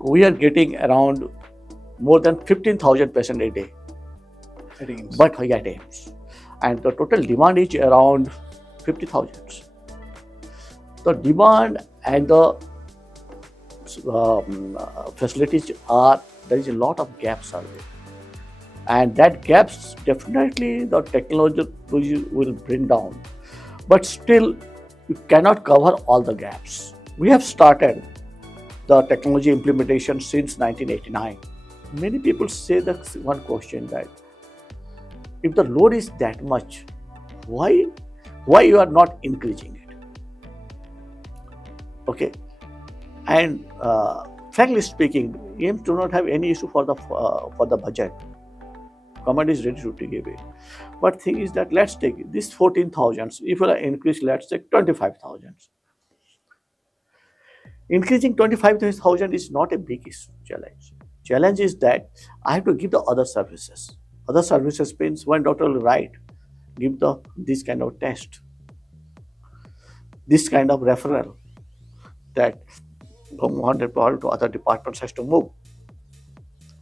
We are getting around more than 15,000 patients a day, at AIIMS. but at AIIMS. And the total demand is around 50,000. The demand and the facilities there is a lot of gaps are there. And that gaps definitely the technology will bring down. But still, you cannot cover all the gaps. We have started the technology implementation since 1989. Many people say that one question that if the load is that much, why you are not increasing it? Okay, and frankly speaking, AIIMS do not have any issue for the budget. Government is ready to give it. But thing is that let's take this 14,000. If we increase, let's take 25,000. Increasing 25,000 is not a big challenge. Challenge is that I have to give the other services. Other services means one doctor will write, give this kind of test, this kind of referral that from one department to other departments has to move.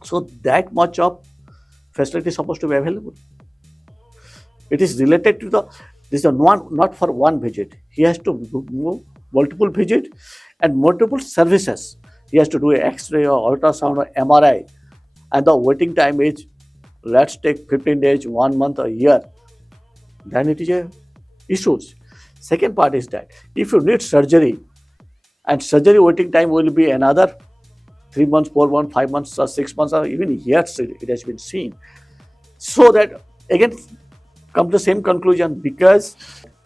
So that much of facility is supposed to be available. It is related to this is not for one visit. He has to move multiple visit and multiple services. He has to do an X-ray or ultrasound or MRI, and the waiting time is, let's take 15 days, 1 month, a year. Then it is a issues. Second part is that if you need surgery, and surgery waiting time will be another 3 months, 4 months, 5 months, or 6 months, or even years. It has been seen. So that again come to the same conclusion, because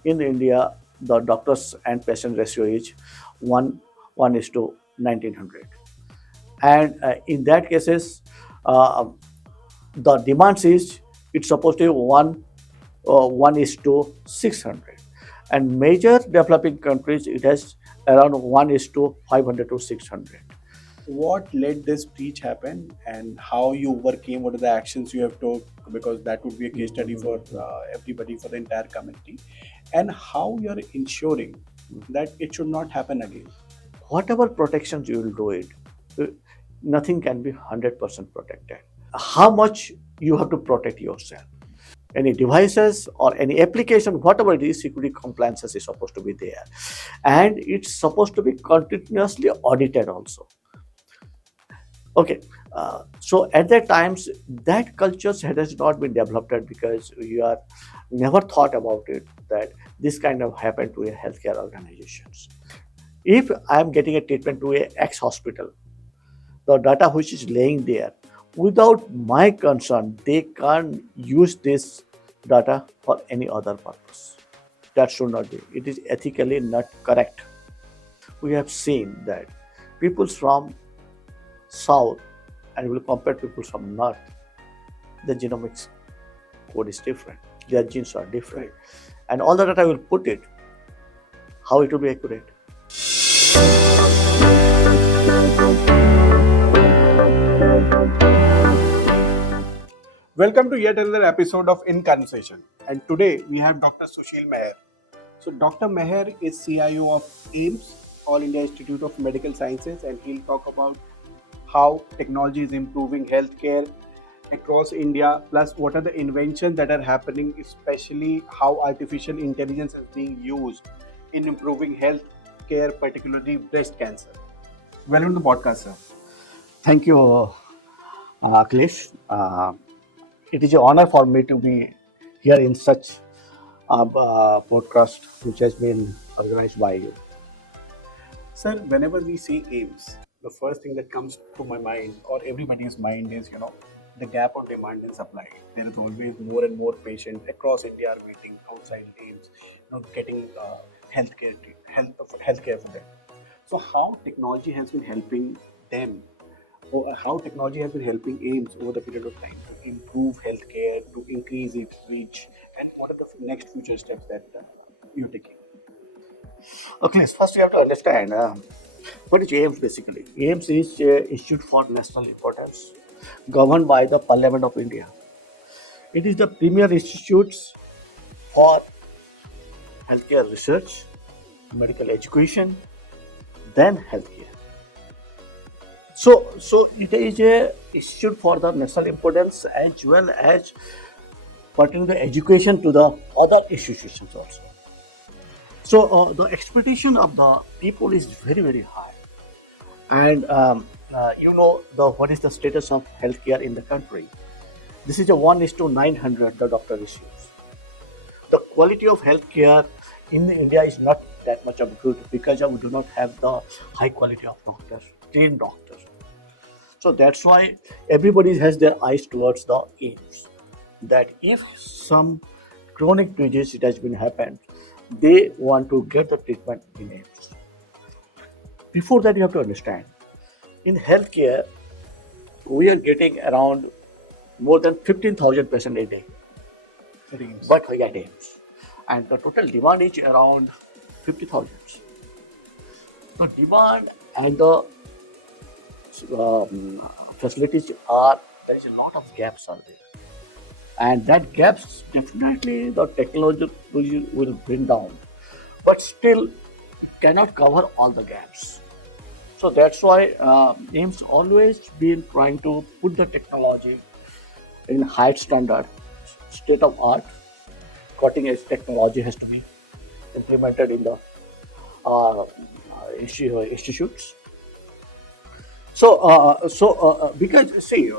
in India the doctors and patient ratio is 1 is to 1900, and in that cases the demands is it's supposed to be 1 is to 600, and major developing countries it has around 1 is to 500 to 600. What led this breach happen, and how you overcame? What are the actions you have took? Because that would be a case study for everybody, for the entire community, and how you are ensuring that it should not happen again. Whatever protections you will do it, nothing can be 100% protected. How much you have to protect yourself? Any devices or any application, whatever it is, security compliances is supposed to be there, and it's supposed to be continuously audited also. Okay, so at that times that culture has not been developed, because you are never thought about it that this kind of happened to a healthcare organizations. If I am getting a treatment to a X hospital, the data which is laying there, without my concern, they can't use this data for any other purpose. That should not be. It is ethically not correct. We have seen that people from south and will compare people from north, the genomics code is different. Their genes are different. And all the data will put it, how it will be accurate. Welcome to yet another episode of In Conversation, and today we have Dr. Sushil Meher. So Dr. Meher is CIO of AIIMS, All India Institute of Medical Sciences, and he'll talk about how technology is improving healthcare across India, plus what are the inventions that are happening, especially how artificial intelligence is being used in improving healthcare, particularly breast cancer. Welcome to the podcast, sir. Thank you, Akhilesh. It is an honor for me to be here in such a podcast which has been organized by you. Sir, whenever we say AIIMS, the first thing that comes to my mind or everybody's mind is, the gap of demand and supply. There is always more and more patients across India are waiting outside AIIMS, getting healthcare for them. So how technology has been helping them, or how technology has been helping AIIMS over the period of time to improve healthcare, to increase its reach, and what are the next future steps that you're taking? Okay, first you have to understand what is AIIMS basically. AIIMS is Institute for National Importance, governed by the Parliament of India. It is the premier institutes for healthcare research, medical education, then healthcare. So it is a issue for the national importance as well as pertaining the education to the other institutions also. So the expectation of the people is very very high, and the what is the status of healthcare in the country. This is a 1:900 the doctor issues. The quality of healthcare in India is not that much of good because we do not have the high quality of doctors, trained doctors. So that's why everybody has their eyes towards the aims. That if some chronic disease it has been happened, they want to get the treatment in aims. Before that, you have to understand in healthcare we are getting around more than 15,000 patients a day, Dreams. but we at aims, and the total demand is around 50,000. The demand and the facilities are there is a lot of gaps are there, and that gaps definitely the technology will bring down, but still it cannot cover all the gaps. So that's why AIMS always been trying to put the technology in high standard, state of art, cutting edge technology has to be implemented in the uh, institutes. Because see,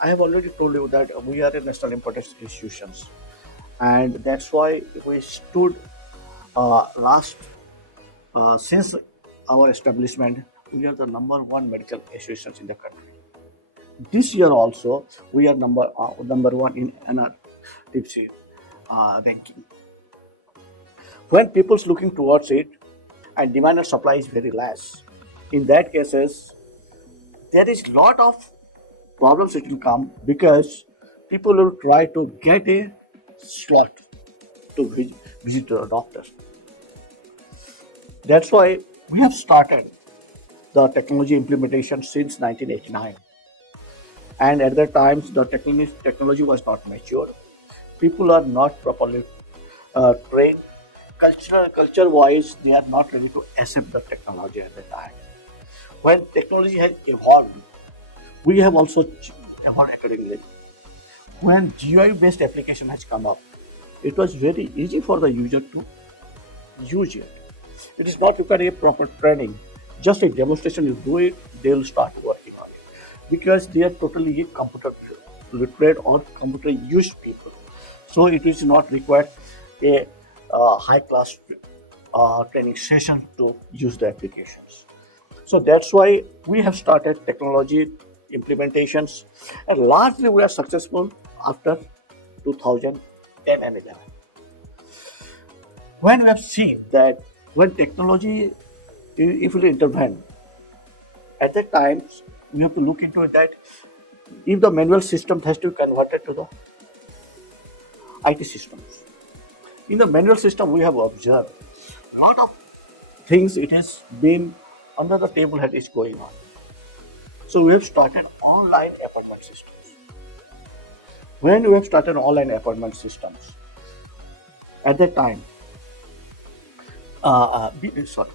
I have already told you that we are a national importance institutions, and that's why we stood last since our establishment. We are the number one medical institutions in the country. This year also, we are number one in NR ranking. When people's looking towards it, and demand and supply is very less, in that cases, there is lot of problems it will come because people will try to get a slot to visit a doctor. That's why we have started the technology implementation since 1989. And at that times, the technology was not mature. People are not properly trained. Culture-wise, they are not ready to accept the technology at the time. When technology has evolved, we have also evolved accordingly. When GUI-based application has come up, it was very easy for the user to use it. It is not required a proper training. Just a demonstration, you do it, they will start working on it. Because they are totally computer literate or computer used people. So it is not required a high class training session to use the applications. So that's why we have started technology implementations, and largely we are successful after 2010 and 11. When we have seen that when technology if it intervene, at that time we have to look into it that if the manual system has to be converted to the IT systems. In the manual system, we have observed a lot of things it has been under the table that is going on. So we have started online appointment systems. When we have started online appointment systems, at that time, sorry,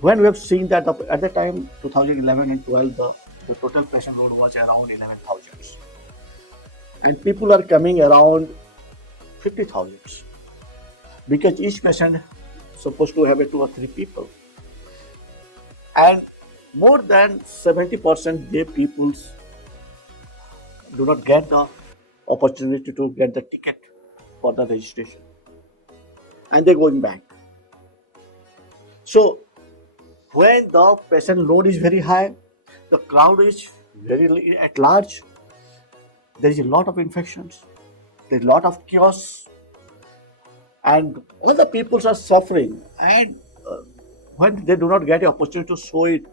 when we have seen that at the time 2011 and 12, the total patient load was around 11,000, and people are coming around 50,000 because each patient supposed to have a two or three people, and more than 70% they peoples do not get the opportunity to get the ticket for the registration, and they're going back. So when the patient load is very high, the crowd is very at large, there is a lot of infections, there's a lot of chaos, and all the peoples are suffering. And when they do not get an opportunity to show it,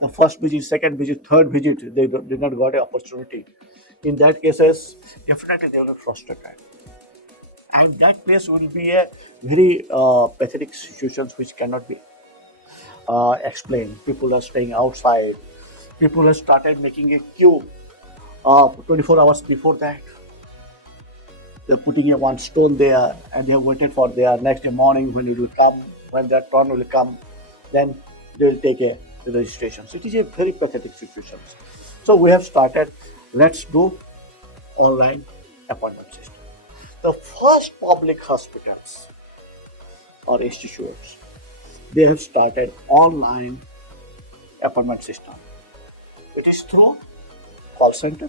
the first visit, second visit, third visit, they did not get an opportunity. In that cases, definitely they will be frustrated, and that place will be a very pathetic situations which cannot be explained. People are staying outside. People have started making a queue 24 hours before that. They're putting a one stone there, and they have waited for their next day morning when it will come, when their turn will come, then they will take a registrations. It is a very pathetic situation. So we have started, let's do online appointment system. The first public hospitals or institutes, they have started online appointment system. It is through call center,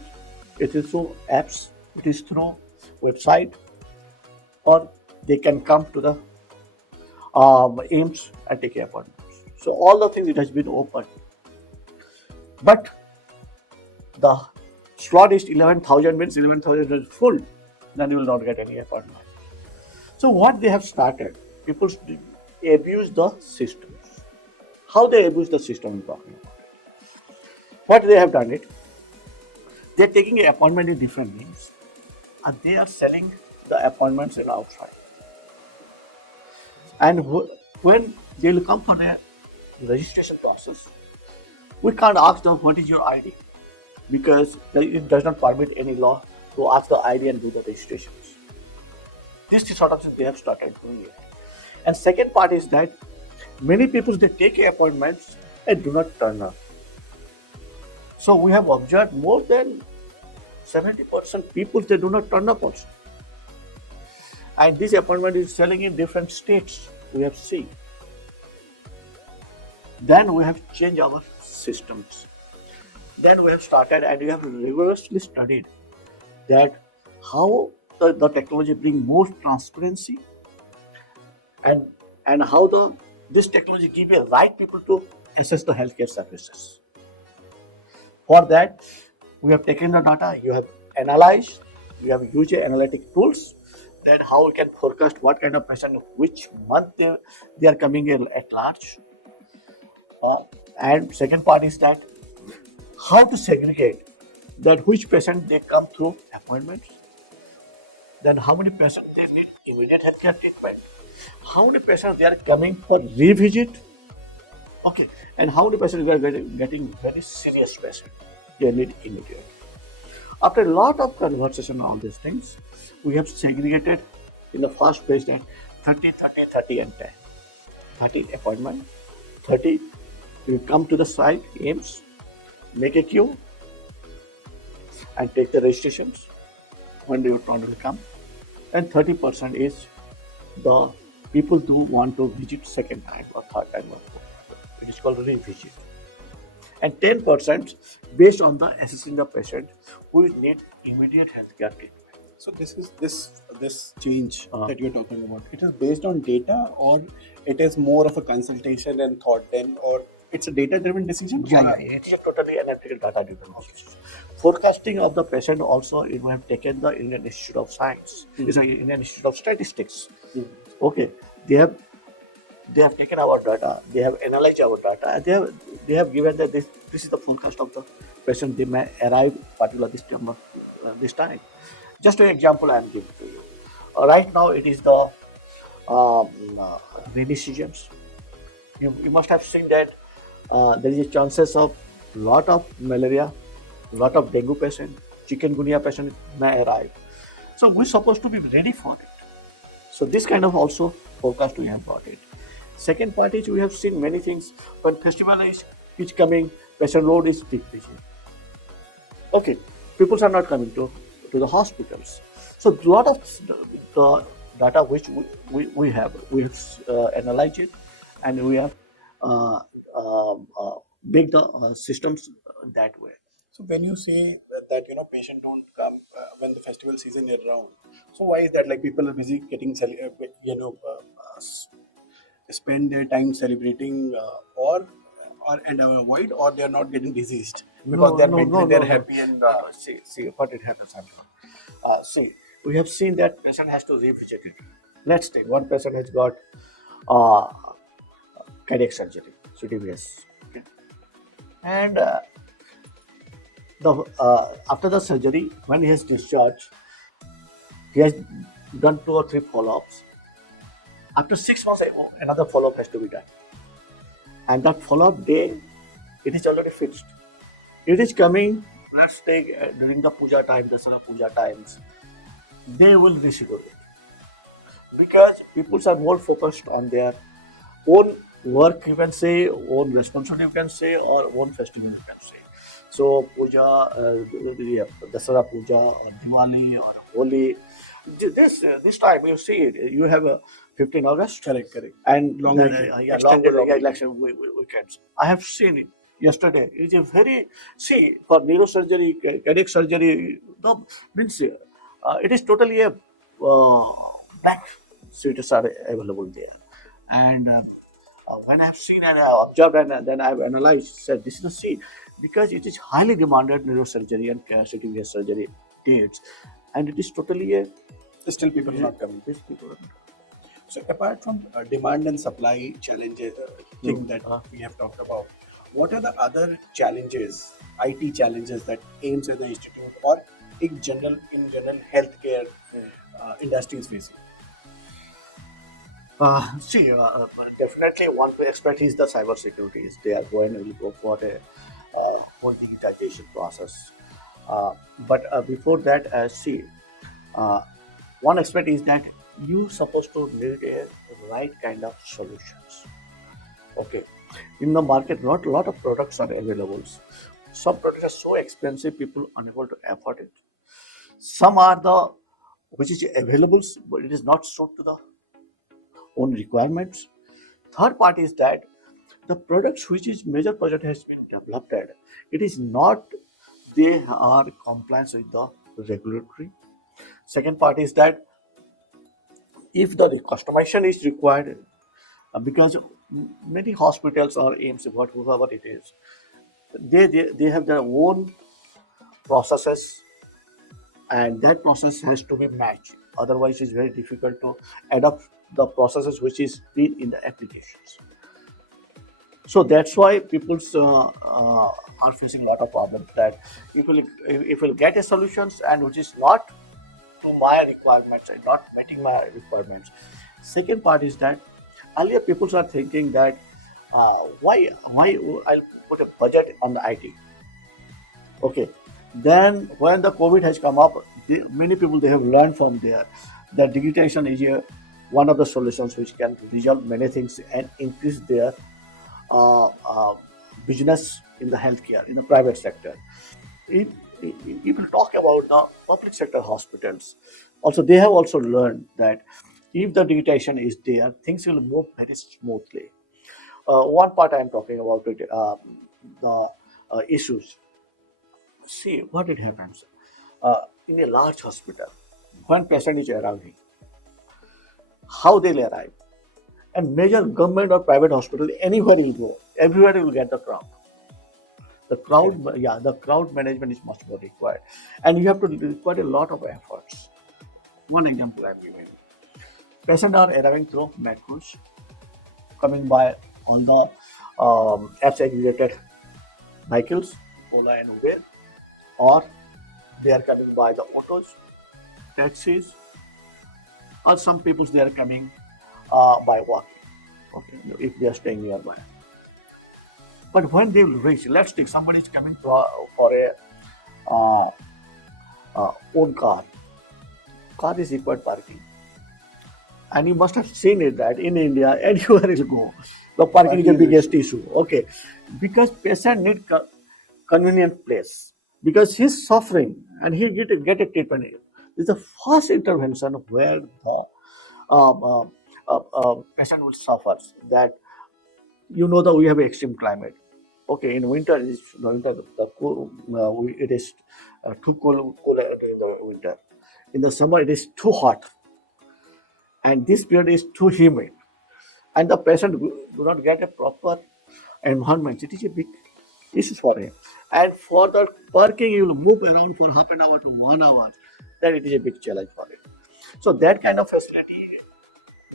it is through apps, it is through website, or they can come to the AIIMS and take appointments. So all the things it has been open, but the slot is 11,000 means 11,000 is full, then you will not get any appointment. So what they have started, people abuse the systems. How they abuse the system I'm talking about. What they have done it, they are taking an appointment in different names and they are selling the appointments outside. And when they will come for the registration process, we can't ask them what is your ID because it does not permit any law to ask the ID and do the registrations. This sort of thing they have started doing it. And second part is that many people they take appointments and do not turn up. So we have observed more than 70% people they do not turn up also. And this appointment is selling in different states. We have seen. Then we have changed our systems. Then we have started and we have rigorously studied that how the technology bring more transparency and how this technology give you right people to access the healthcare services. For that, we have taken the data, you have analyzed, we have used analytic tools, then how we can forecast what kind of patient, which month they are coming in at large. And second part is that how to segregate that which patient they come through appointments, then how many patients they need immediate healthcare treatment, how many patients they are coming for revisit, okay, and how many patients they are getting very serious patients they need immediate. After a lot of conversation on these things, we have segregated in the first phase that 30, 30, 30 and 10. 30 appointment, 30 you come to the site, AIIMS, make a queue and take the registrations when your turn will come. And 30% is the people who want to visit second time or third time or fourth time. It is called revisit. And 10% based on the assessing the patient who need immediate healthcare treatment. So this is this change that you're talking about. It is based on data, or it is more of a consultation and thought then, or it's a data-driven decision. Yeah, it is totally analytical data-driven decision. Forecasting of the patient also, we have taken the Indian Institute of Science. It's an Indian Institute of Statistics. Okay, they have taken our data, they have analyzed our data, and they have given that this is the forecast of the patient they may arrive particular this time. Just an example I am giving to you. Right now it is the rainy seasons. You must have seen that there is a chances of lot of malaria, lot of dengue patient, chikungunya patient may arrive. So we're supposed to be ready for it. So this kind of also forecast we have brought it. Second part is we have seen many things. When festival is coming, patient load is decreasing. Okay, people are not coming to the hospitals. So a lot of the data which we have analyzed it, and we have make the systems that way. So when you say that patient don't come when the festival season is around, so why is that? Like people are busy getting spend their time celebrating or and avoid, or they are not getting diseased because they are mentally they're happy and see what it happens. See, we have seen that patient has to revisit it. Let's take one patient has got uh, cardiac surgery, CTBS, okay. And after the surgery, when he is discharged, he has done 2 or 3 follow-ups. After 6 months, another follow-up has to be done. And that follow-up day, it is already fixed. It is coming, let's take during the puja time, Dasara puja times, they will reschedule it. Because people are more focused on their own work you can say, own responsibility you can say, or own festival you can say. So puja, yeah, Dasara puja, or Diwali, or Holi. This time you see it, you have a 15 August, Correct, correct. and Long then weekend, yeah, extended long yeah, weekend. election weekends. I have seen it yesterday. It's a very for neurosurgery, cardiac surgery. No, means it is totally a black seats are available there, and when I have seen and I have observed and then I have analyzed, said this is a seat because it is highly demanded neurosurgery and cardiac surgery dates, and it is totally a Still, people are not coming. these people. So, apart from demand and supply challenges, thing that Uh, we have talked about, what are the other challenges, IT challenges that AIIMS as an institute or in general healthcare industry is facing? See, definitely one aspect is the cybersecurity. They are going to go for a whole digitization process. But before that, see, uh, one aspect is that you supposed to need a right kind of solutions. Okay, in the market, not a lot of products are available. Some products are so expensive, people unable to afford it. Some are the which is available, but it is not suit to the own requirements. Third part is that the products which is major project has been developed at, it is not they are compliance with the regulatory. Second part is that if the customization is required, because many hospitals or AIIMS, whatever it is, they have their own processes, and that process has to be matched. Otherwise, it's very difficult to adopt the processes which is been in the applications. So that's why people are facing a lot of problems that if will get a solutions and which is not to my requirements and not meeting my requirements. Second part is that earlier people are thinking that why I'll put a budget on the IT. Okay, then when the COVID has come up, many people they have learned from there that digitization is one of the solutions which can resolve many things and increase their uh, uh, business in the healthcare, in the private sector. If, if we talk about the public sector hospitals, also they have also learned that if the digitization is there, things will move very smoothly. One part I am talking about it, the issues. See what it happens in a large hospital when patient is arriving, how they'll arrive, and major government or private hospital anywhere you go, everywhere you will get the crowd. The crowd, Correct. yeah, the crowd management is much more required, and you have to require a lot of efforts. One example I'm giving: patients are arriving through metros, coming by on the apps-aggregated vehicles, Ola and Uber, or they are coming by the autos, taxis, or some people they are coming by walking. Okay, if they are staying nearby. But when they will reach, let's take somebody is coming for a uh, own car. Car is required parking. And you must have seen it that in India, anywhere you go, the parking is the Parking is an biggest issue. issue. Okay, because patient need convenient place because he's suffering and he get a treatment. It's the first intervention where the um, uh, patient will suffer. That that we have extreme climate. Okay, in winter is the winter the cool, it is too cool in the winter. In the summer it is too hot, and this period is too humid, and the patient do not get a proper environment. It is a big issue for him. And for the parking, you will move around for half an hour to 1 hour. Then it is a big challenge for it. So that kind of facility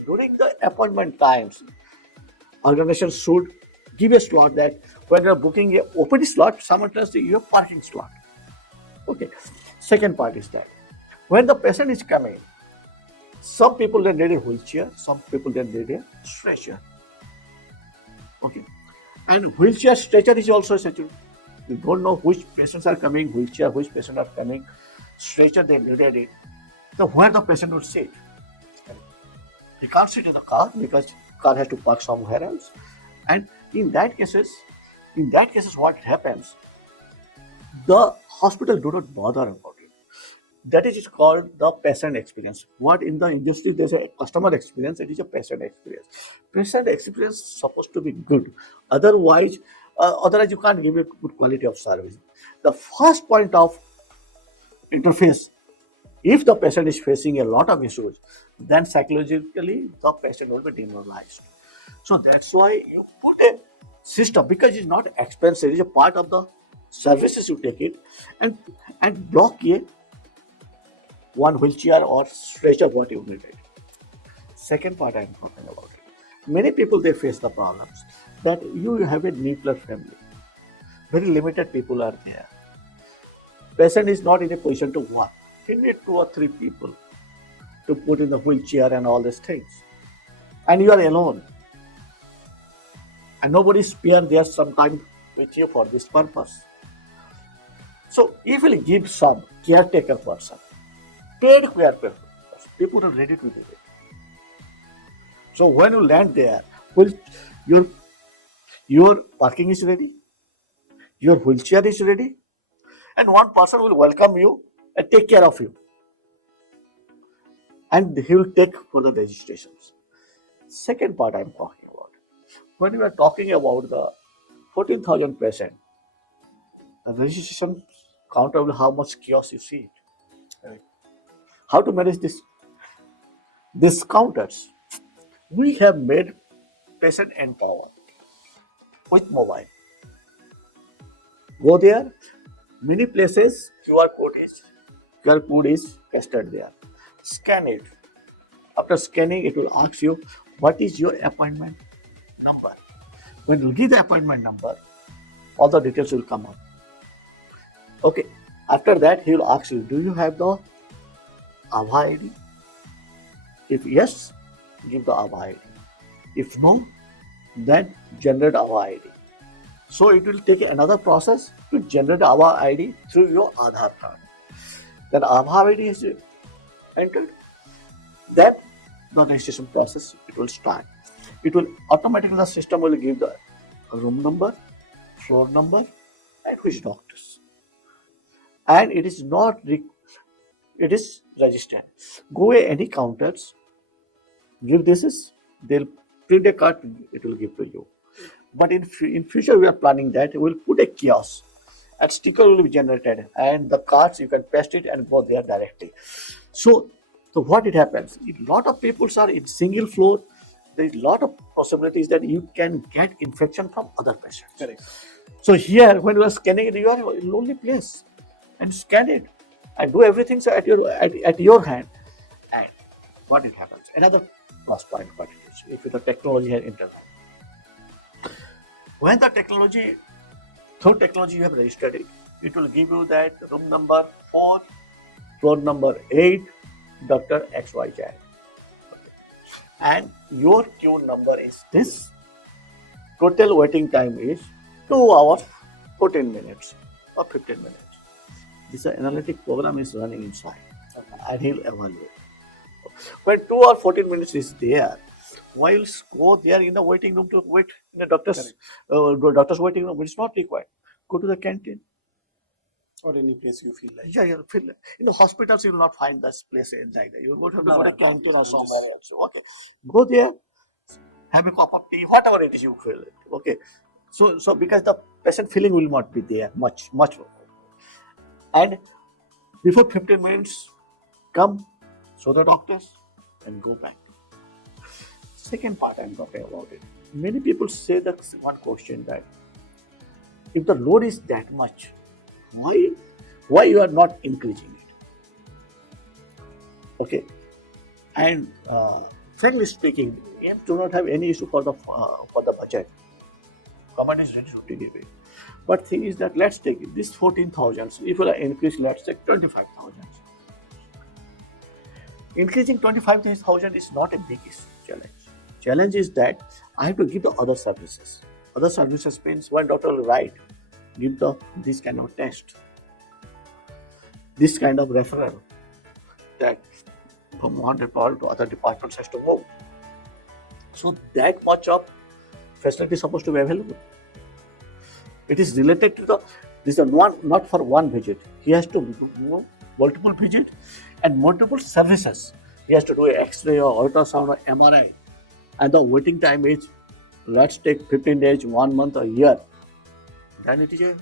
during the appointment times, organization should give a slot that when you are booking a open slot, simultaneously you have parking slot. Okay. Second part is that when the patient is coming, some people they need a wheelchair, some people they need a stretcher. Okay. And wheelchair stretcher is also essential. You don't know which patients are coming, wheelchair, which patients are coming, stretcher they needed it. So where the patient would sit. He can't sit in the car because car has to park somewhere else. And in that cases, what happens? The hospital do not bother about it. That is called the patient experience. What in the industry there's a customer experience, it is a patient experience. Patient experience is supposed to be good. Otherwise, otherwise you can't give a good quality of service. The first point of interface, if the patient is facing a lot of issues, then psychologically the patient will be demoralized. So that's why you put a system, because it's not expensive, it's a part of the services you take it, and block a one wheelchair or stretcher what you need it. Second part I'm talking about it. Many people they face the problems that you have a nuclear family. Very limited people are there. Patient is not in a position to work. He need 2 or 3 people to put in the wheelchair and all these things. And you are alone. And nobody is spare there sometime with you for this purpose. So if you give some caretaker person, paid caretaker person, people are ready to do it. So when you land there, well, your parking is ready, your wheelchair is ready, and one person will welcome you and take care of you. And he will take for the registrations. Second part I'm talking about. When we are talking about the 14,000 patient, the registration counter will how much chaos you see it. Correct. How to manage these counters? We have made patient empower with mobile. Go there, many places QR code is pasted there. Scan it. After scanning, it will ask you what is your appointment number. When you give the appointment number, all the details will come up. Okay. After that, he will ask you, do you have the ABHA ID? If yes, give the ABHA ID. If no, then generate ABHA ID. So it will take another process to generate ABHA ID through your Aadhaar card. Then ABHA ID is entered. Then the registration process it will start. It will automatically the system will give the room number, floor number, and which doctors. And it is not it is registered. Go away any counters, give this is they'll print a card, it will give to you. But in future we are planning that we will put a kiosk and sticker will be generated and the cards you can paste it and go there directly. So what it happens? A lot of people are in single floor. There is a lot of possibilities that you can get infection from other patients. Correct. So here, when you are scanning it, you are in a lonely place, and scan it, and do everything so at your hand. And what it happens? Another plus point, what it is, if the technology has internet. When the technology, through technology you have registered it, it will give you that room number 4, floor number 8, Dr. XYZ. Okay. And your queue number is this. Total waiting time is 2 hours, 14 minutes or 15 minutes. This analytic program is running inside and he'll evaluate. When 2 or 14 minutes is there, while go there in the waiting room to wait in the doctor's waiting room, it's not required. Go to the canteen. Or any place you feel like. Yeah, you feel like. In the hospitals, you will not find this place inside. You will have to go to a canteen or somewhere else. Okay, go there, have a cup of tea, whatever it is you feel. Okay, so because the patient feeling will not be there much, and before 15 minutes, come, show the doctors, and go back. Second part I'm talking about it. Many people say that one question that if the load is that much, why you are not increasing it? Okay, and frankly speaking, AIIMS do not have any issue for the budget. Government is ready to give it, but thing is that let's take it, this 14,000. If we increase, let's take 25,000. Increasing 25,000 is not a big challenge. Challenge is that I have to give the other services. Other services means one doctor will write, give this kind of test, this kind of referral, that from one department to other departments has to move. So that much of facility is supposed to be available. It is related to the, this is one, not for one visit. He has to do multiple visits and multiple services. He has to do an X-ray or ultrasound or MRI, and the waiting time is, let's take 15 days, 1 month, a year. Then it is a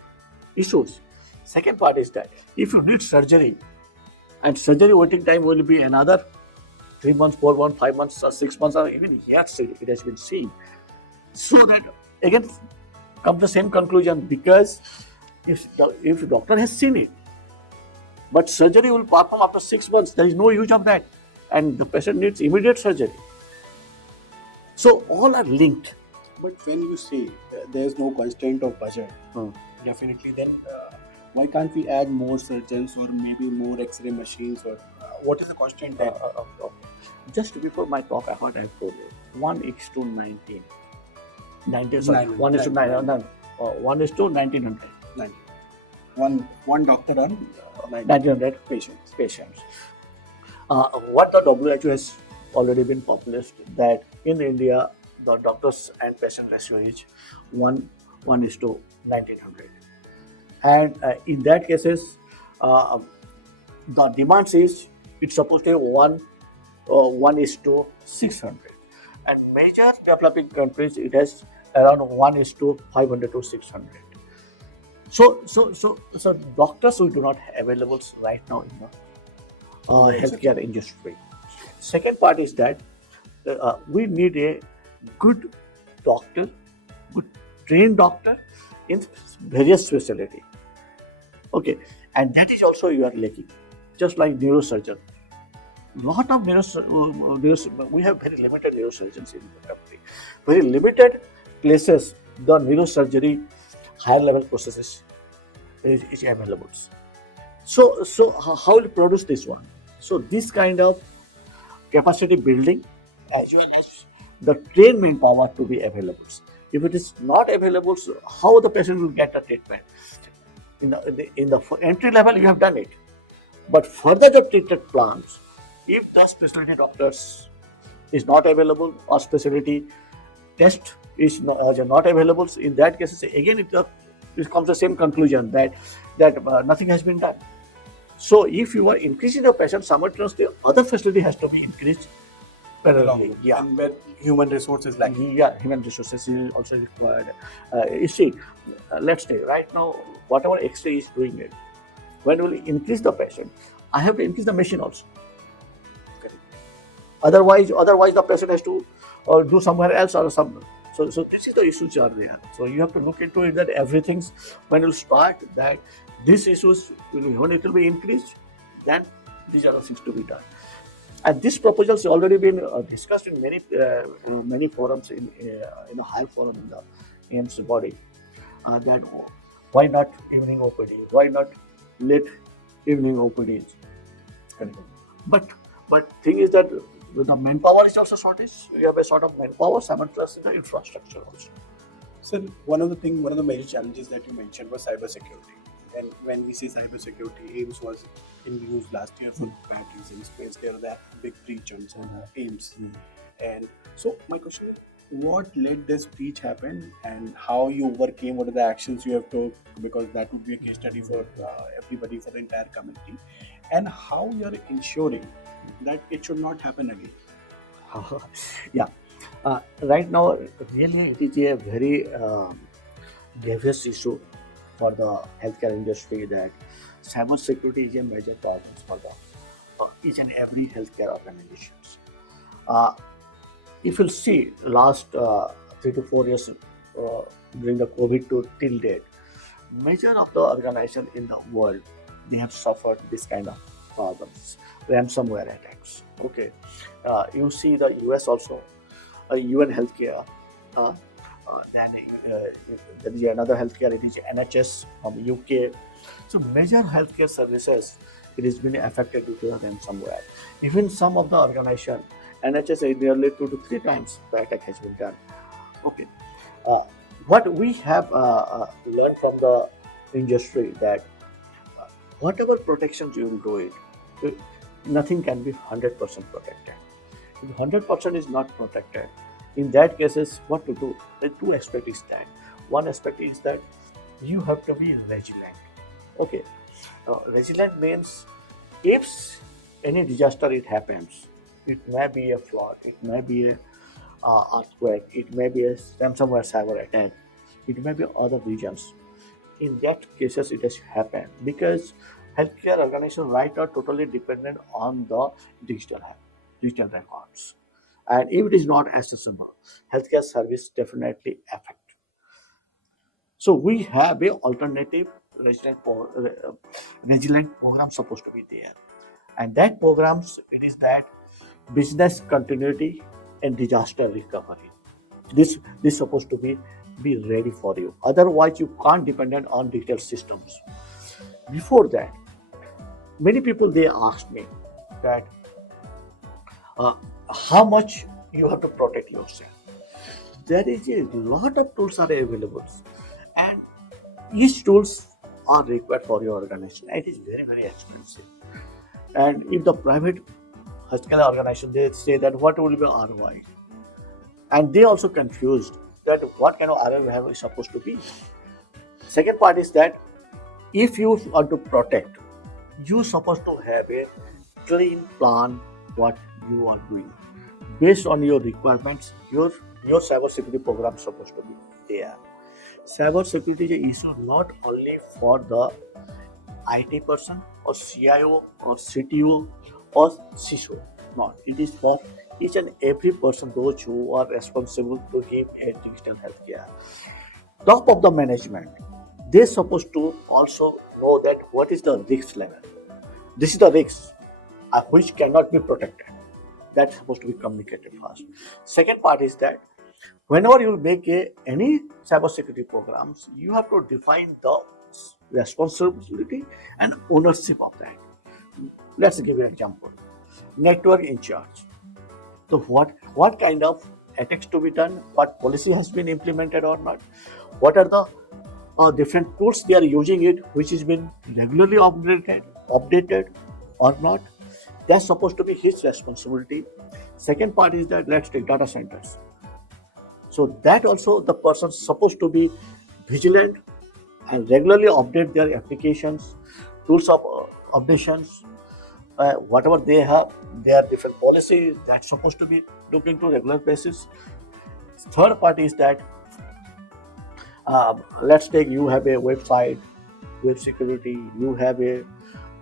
issues. Second part is that if you need surgery, and surgery waiting time will be another 3 months, 4 months, 5 months, or 6 months, or even years, it has been seen. So that again comes the same conclusion, because if the doctor has seen it, but surgery will perform after 6 months, there is no use of that, and the patient needs immediate surgery. So all are linked. But when you say there's no constraint of budget, definitely then why can't we add more surgeons or maybe more X-ray machines, or what is the constraint there? Just before my talk, I heard I told you 1:19. 19, sorry, Nine. 1:1900. 90. One doctor on 1900 patients. What the WHO has already been published, that in India the doctors and patient ratio is 1:1900, and in that cases the demand is, it's supposed to be 1:600, and major developing countries it has around 1:500 to 600. So doctors we do not have available right now in the healthcare industry. Second part is that we need a good doctor, good trained doctor in various specialty. Okay, and that is also you are lacking. Just like neurosurgeon, lot of we have very limited neurosurgeons in the country. Very limited places the neurosurgery higher level processes is available. So how will produce this one? So this kind of capacity building, as well as the trained manpower to be available. If it is not available, so how the patient will get the treatment? In the entry level, you have done it, but further the treatment plans, if the specialty doctors is not available or specialty test is not available, in that case again it comes the same conclusion that nothing has been done. So if you are increasing the patient, simultaneously other facility has to be increased parallelly. Yeah. And where human resources like Yeah, human resources is also required. You see, let's say right now, whatever X-ray is doing it, when we will increase the patient, I have to increase the machine also. Otherwise the patient has to do somewhere else or some. So this is the issues are there. So you have to look into it, that everything's, when you start that these issues when it will be increased, then these are the things to be done. And this proposal has already been discussed in many forums in a higher forum in the AIIMS body. That why not evening OPD? Why not late evening OPDs? But thing is that with the manpower is also shortage. We have a sort of manpower, simultaneously the infrastructure also. So one of the major challenges that you mentioned was cybersecurity. And when we say cybersecurity, AIIMS was in news last year for bad reasons, because there were that big breach on AIIMS. And so my question is, what led this breach happen, and how you overcame? What are the actions you have took? Because that would be a case study for everybody, for the entire community, and how you are ensuring that it should not happen again. Yeah. Right now, really, it is a very grievous issue for the healthcare industry, that cybersecurity is a major problem for each and every healthcare organizations. If you see last 3 to 4 years during the COVID to till date, major of the organization in the world, they have suffered this kind of problems, ransomware attacks. Okay, you see the US also, UN healthcare. Then there is another healthcare. It is NHS from UK. So major healthcare services, it has been affected due to the ransomware. Even some of the organization, NHS nearly 2 to 3 times the attack has been done. Okay, what we have learned from the industry, that whatever protections you will do nothing can be 100% protected. If 100% is not protected, In that cases, what to do? The two aspects is that. One aspect is that you have to be resilient. Okay, resilient means if any disaster it happens, it may be a flood, it may be a earthquake, it may be a ransomware cyber attack, it may be other regions. In that cases, it has happened because healthcare organizations right are totally dependent on the digital health, digital records, and if it is not accessible, healthcare service definitely affect. So we have a alternative resilient program supposed to be there, and that programs it is that business continuity and disaster recovery. This supposed to be ready for you. Otherwise, you can't dependent on digital systems. Before that, many people they asked me that uh, how much you have to protect yourself. There is a lot of tools are available, and each tools are required for your organization. It is very expensive. And if the private healthcare organization they say that what will be ROI, and they also confused that what kind of ROI have is supposed to be. Second part is that if you want to protect, you supposed to have a clean plan what you are doing based on your requirements. Your cybersecurity program is supposed to be there. Cybersecurity is an issue not only for the IT person or CIO or CTO or CISO. No, it is for each and every person, those who are responsible to give a digital healthcare. Top of the management, they're supposed to also know that what is the risk level. This is the risk which cannot be protected. That's supposed to be communicated first. Second part is that whenever you make any cybersecurity programs, you have to define the responsibility and ownership of that. Let's give you an example. Network in charge. So what kind of attacks to be done? What policy has been implemented or not? What are the different tools they are using it, which has been regularly updated or not? That's supposed to be his responsibility. Second part is that let's take data centers. So that also the person supposed to be vigilant and regularly update their applications, tools of updations, whatever they have, their different policies that's supposed to be looked into regular basis. Third part is that let's take you have a website, web security, you have a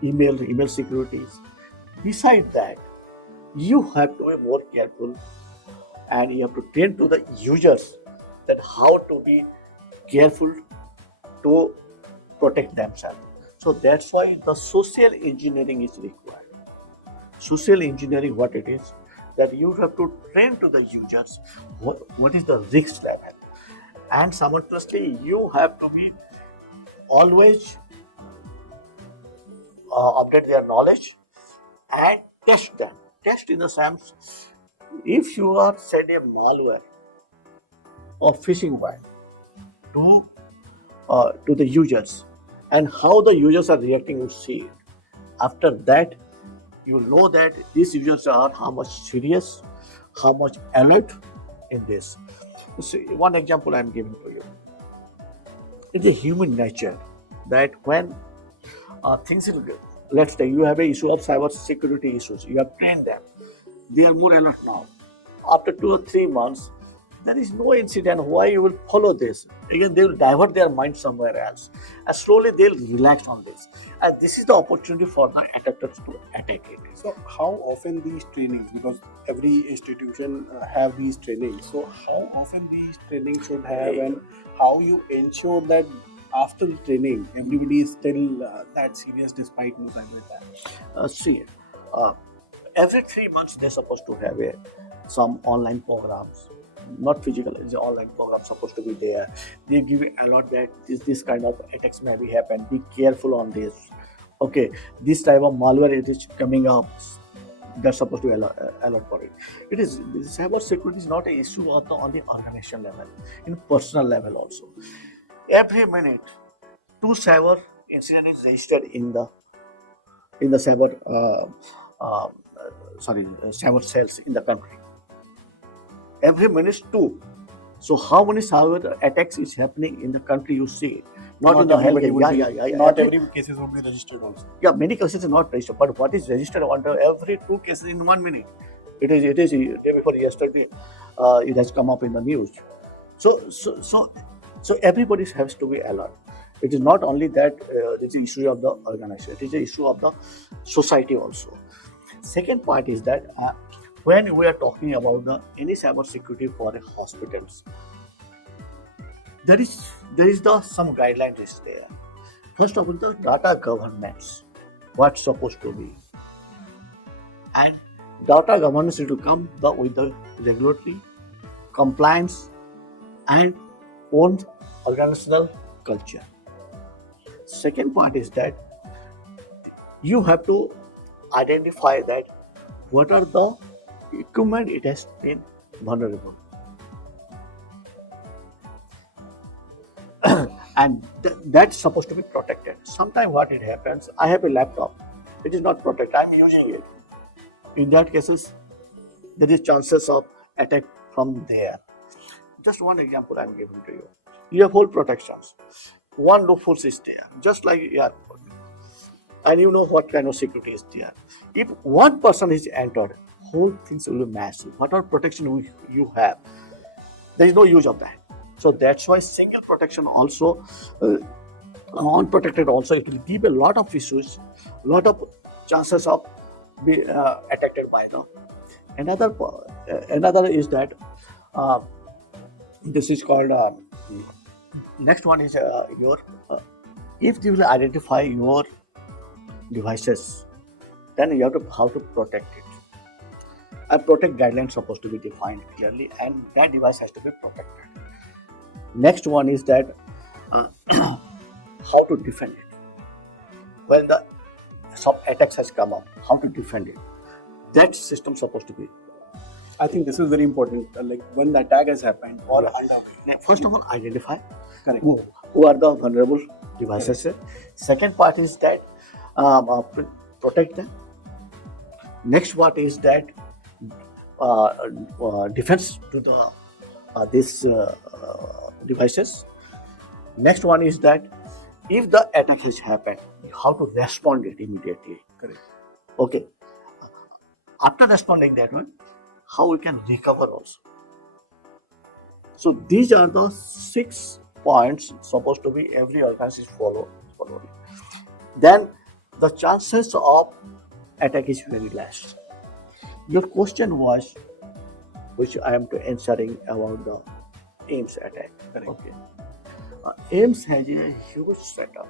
email securities. Beside that, you have to be more careful and you have to train to the users that how to be careful to protect themselves. So that's why the social engineering is required. Social engineering, what it is, that you have to train to the users what is the risk level, and simultaneously you have to be always update their knowledge and test them. Test in the sense, if you are send a malware or phishing wire to the users, and how the users are reacting, you see it. After that, you know that these users are how much serious, how much alert in this. See, one example I'm giving to you. It's a human nature that when things will get, let's say you have a issue of cyber security issues, you have trained them, they are more alert now. After 2 or 3 months, there is no incident. Why you will follow this? Again, they will divert their mind somewhere else, and slowly they'll relax on this. And this is the opportunity for the attackers to attack it. So how often these trainings, because every institution have these trainings, so how often these trainings should have, and how you ensure that after the training everybody is still that serious despite no cyber attack? See, uh, every 3 months they're supposed to have some online programs, not physical, it's an online program supposed to be there. They give you alert that this kind of attacks may be happen, be careful on this. Okay, this type of malware it is coming up, that's supposed to be alert for it. It is, cyber security is not an issue on the organization level, in personal level also. Every minute 2 cyber incident is registered in the uh, cyber cells in the country. every minute two. So how many cyber attacks is happening in the country you see? Not in Not the everybody healthcare. would be. Not Every, every cases would be registered also. yeah, many cases are not registered, but what is registered under every two cases in 1 minute? It is day before yesterday. It has come up in the news. So so so so everybody has to be alert. It is not only that it is the issue of the organization. It is the issue of the society also. Second part is that when we are talking about the any cyber security for hospitals, there is the some guidelines is there. First of all, the data governance, what's supposed to be, and data governance is to come with the regulatory compliance and own organizational culture. Second part is that you have to identify that what are the equipment it has been vulnerable, and that's supposed to be protected. Sometimes what it happens, I have a laptop, it is not protected, I'm using it. In that cases, there is chances of attack from there. Just one example I'm giving to you. You have whole protections. One loophole is there, just like airport, and you know what kind of security is there. If one person is entered, whole things will be massive. Whatever protection you have, there is no use of that. So that's why single protection also, unprotected also, it will give a lot of issues, lot of chances of be attacked by the another is that uh, this is called next one is your if you will identify your devices, then you have to how to protect it. A protect guidelines supposed to be defined clearly, and that device has to be protected. Next one is that uh, how to defend it when the some attacks has come up. How to defend it? That system supposed to be. I think this is very important. Like when the attack has happened or Yeah. underway. Now, first of all, identify Correct. who are the vulnerable devices. Second part is that protect them. Next part is that uh, defense to the these devices. Next one is that if the attack has happened, how to respond it immediately. Correct. Okay. After responding that one, how we can recover also. So these are the 6 points supposed to be every organization following. Then the chances of attack is very less. Your question was, which I am to answering about the AIIMS attack. Correct. Okay. AIIMS has a huge setup.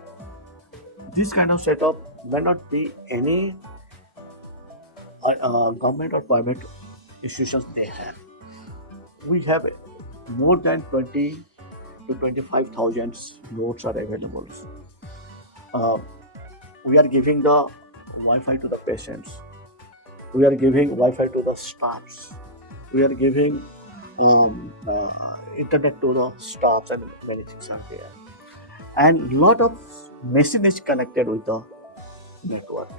This kind of setup may not be any government or private institutions they have. We have more than 20 to 25,000 nodes are available. Uh, we are giving the Wi-Fi to the patients. We are giving Wi-Fi to the staffs. We are giving internet to the staffs, and many things are there. And lot of machine is connected with the network.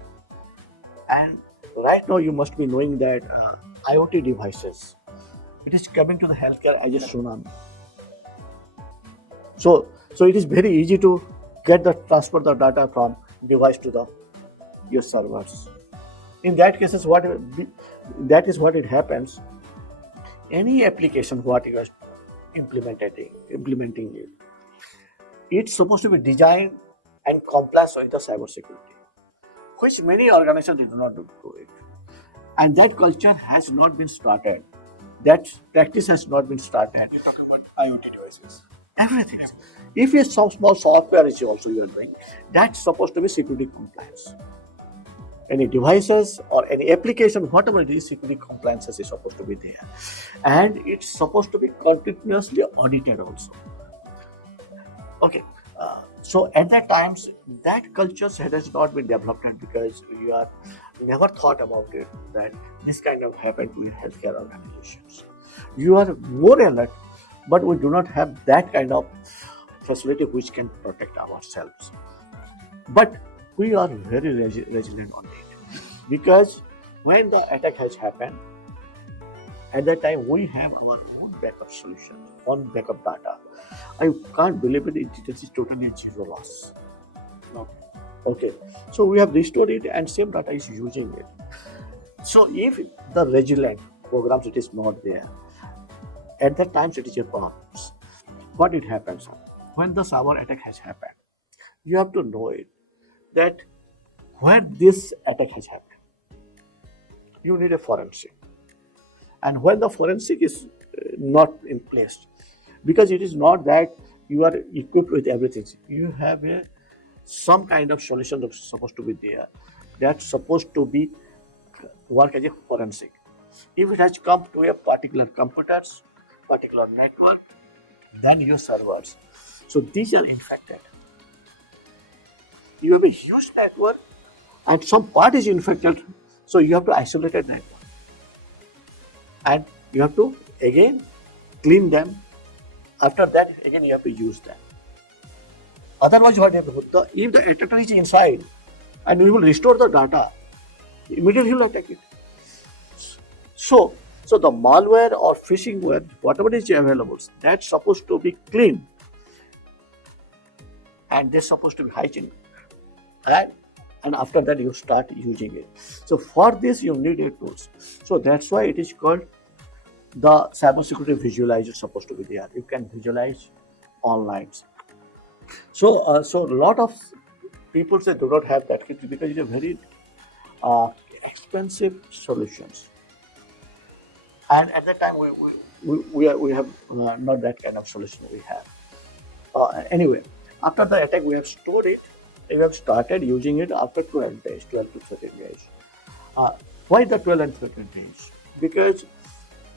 And right now you must be knowing that IoT devices, it is coming to the healthcare as a tsunami. So it is very easy to get the transfer the data from device to the your servers. In that cases, that is what it happens. Any application what you are implementing it, it's supposed to be designed and complies with the cybersecurity, which many organizations do not do it. And that culture has not been started. That practice has not been started. You're talking about IoT devices. Everything. If it's some small software is also you are doing, that's supposed to be security compliance. Any devices or any application, whatever it is, security compliances is supposed to be there. And it's supposed to be continuously audited also. Okay. So at that times, that culture has not been developed because you are never thought about it that this kind of happened to healthcare organizations. You are more alert, but we do not have that kind of facility which can protect ourselves. But we are very resilient on it because when the attack has happened, At that time, we have our own backup solution, own backup data. I can't believe it. It is totally zero loss. Okay. Okay, so we have restored it, and same data is using it. So if the resilient programs it is not there, at that time it is a problem. What it happens when the cyber attack has happened? You have to know it that when this attack has happened, you need a forensic, and when the forensic is not in place, because it is not that you are equipped with everything. You have a some kind of solution that's supposed to be there, that's supposed to be work as a forensic. If it has come to a particular computers, particular network, then your servers. So these are infected. You have a huge network and some part is infected. So you have to isolate a network and you have to again clean them. After that, again you have to use them. Otherwise, what happens? If the attacker is inside and we will restore the data, immediately he will attack it. So, so the malware or phishingware, whatever is available, that's supposed to be clean and they're supposed to be hygienic. Right? And after that, you start using it. So for this, you need a tools. So that's why it is called the cybersecurity visualizer supposed to be there. You can visualize online. So a lot of people say do not have that kit because it's a very uh, expensive solutions. And at that time, we have not that kind of solution we have. Anyway, after the attack, we have stored it. We have started using it after 12 days, 12 to 13 days. Uh, why the 12 and 13 days? Because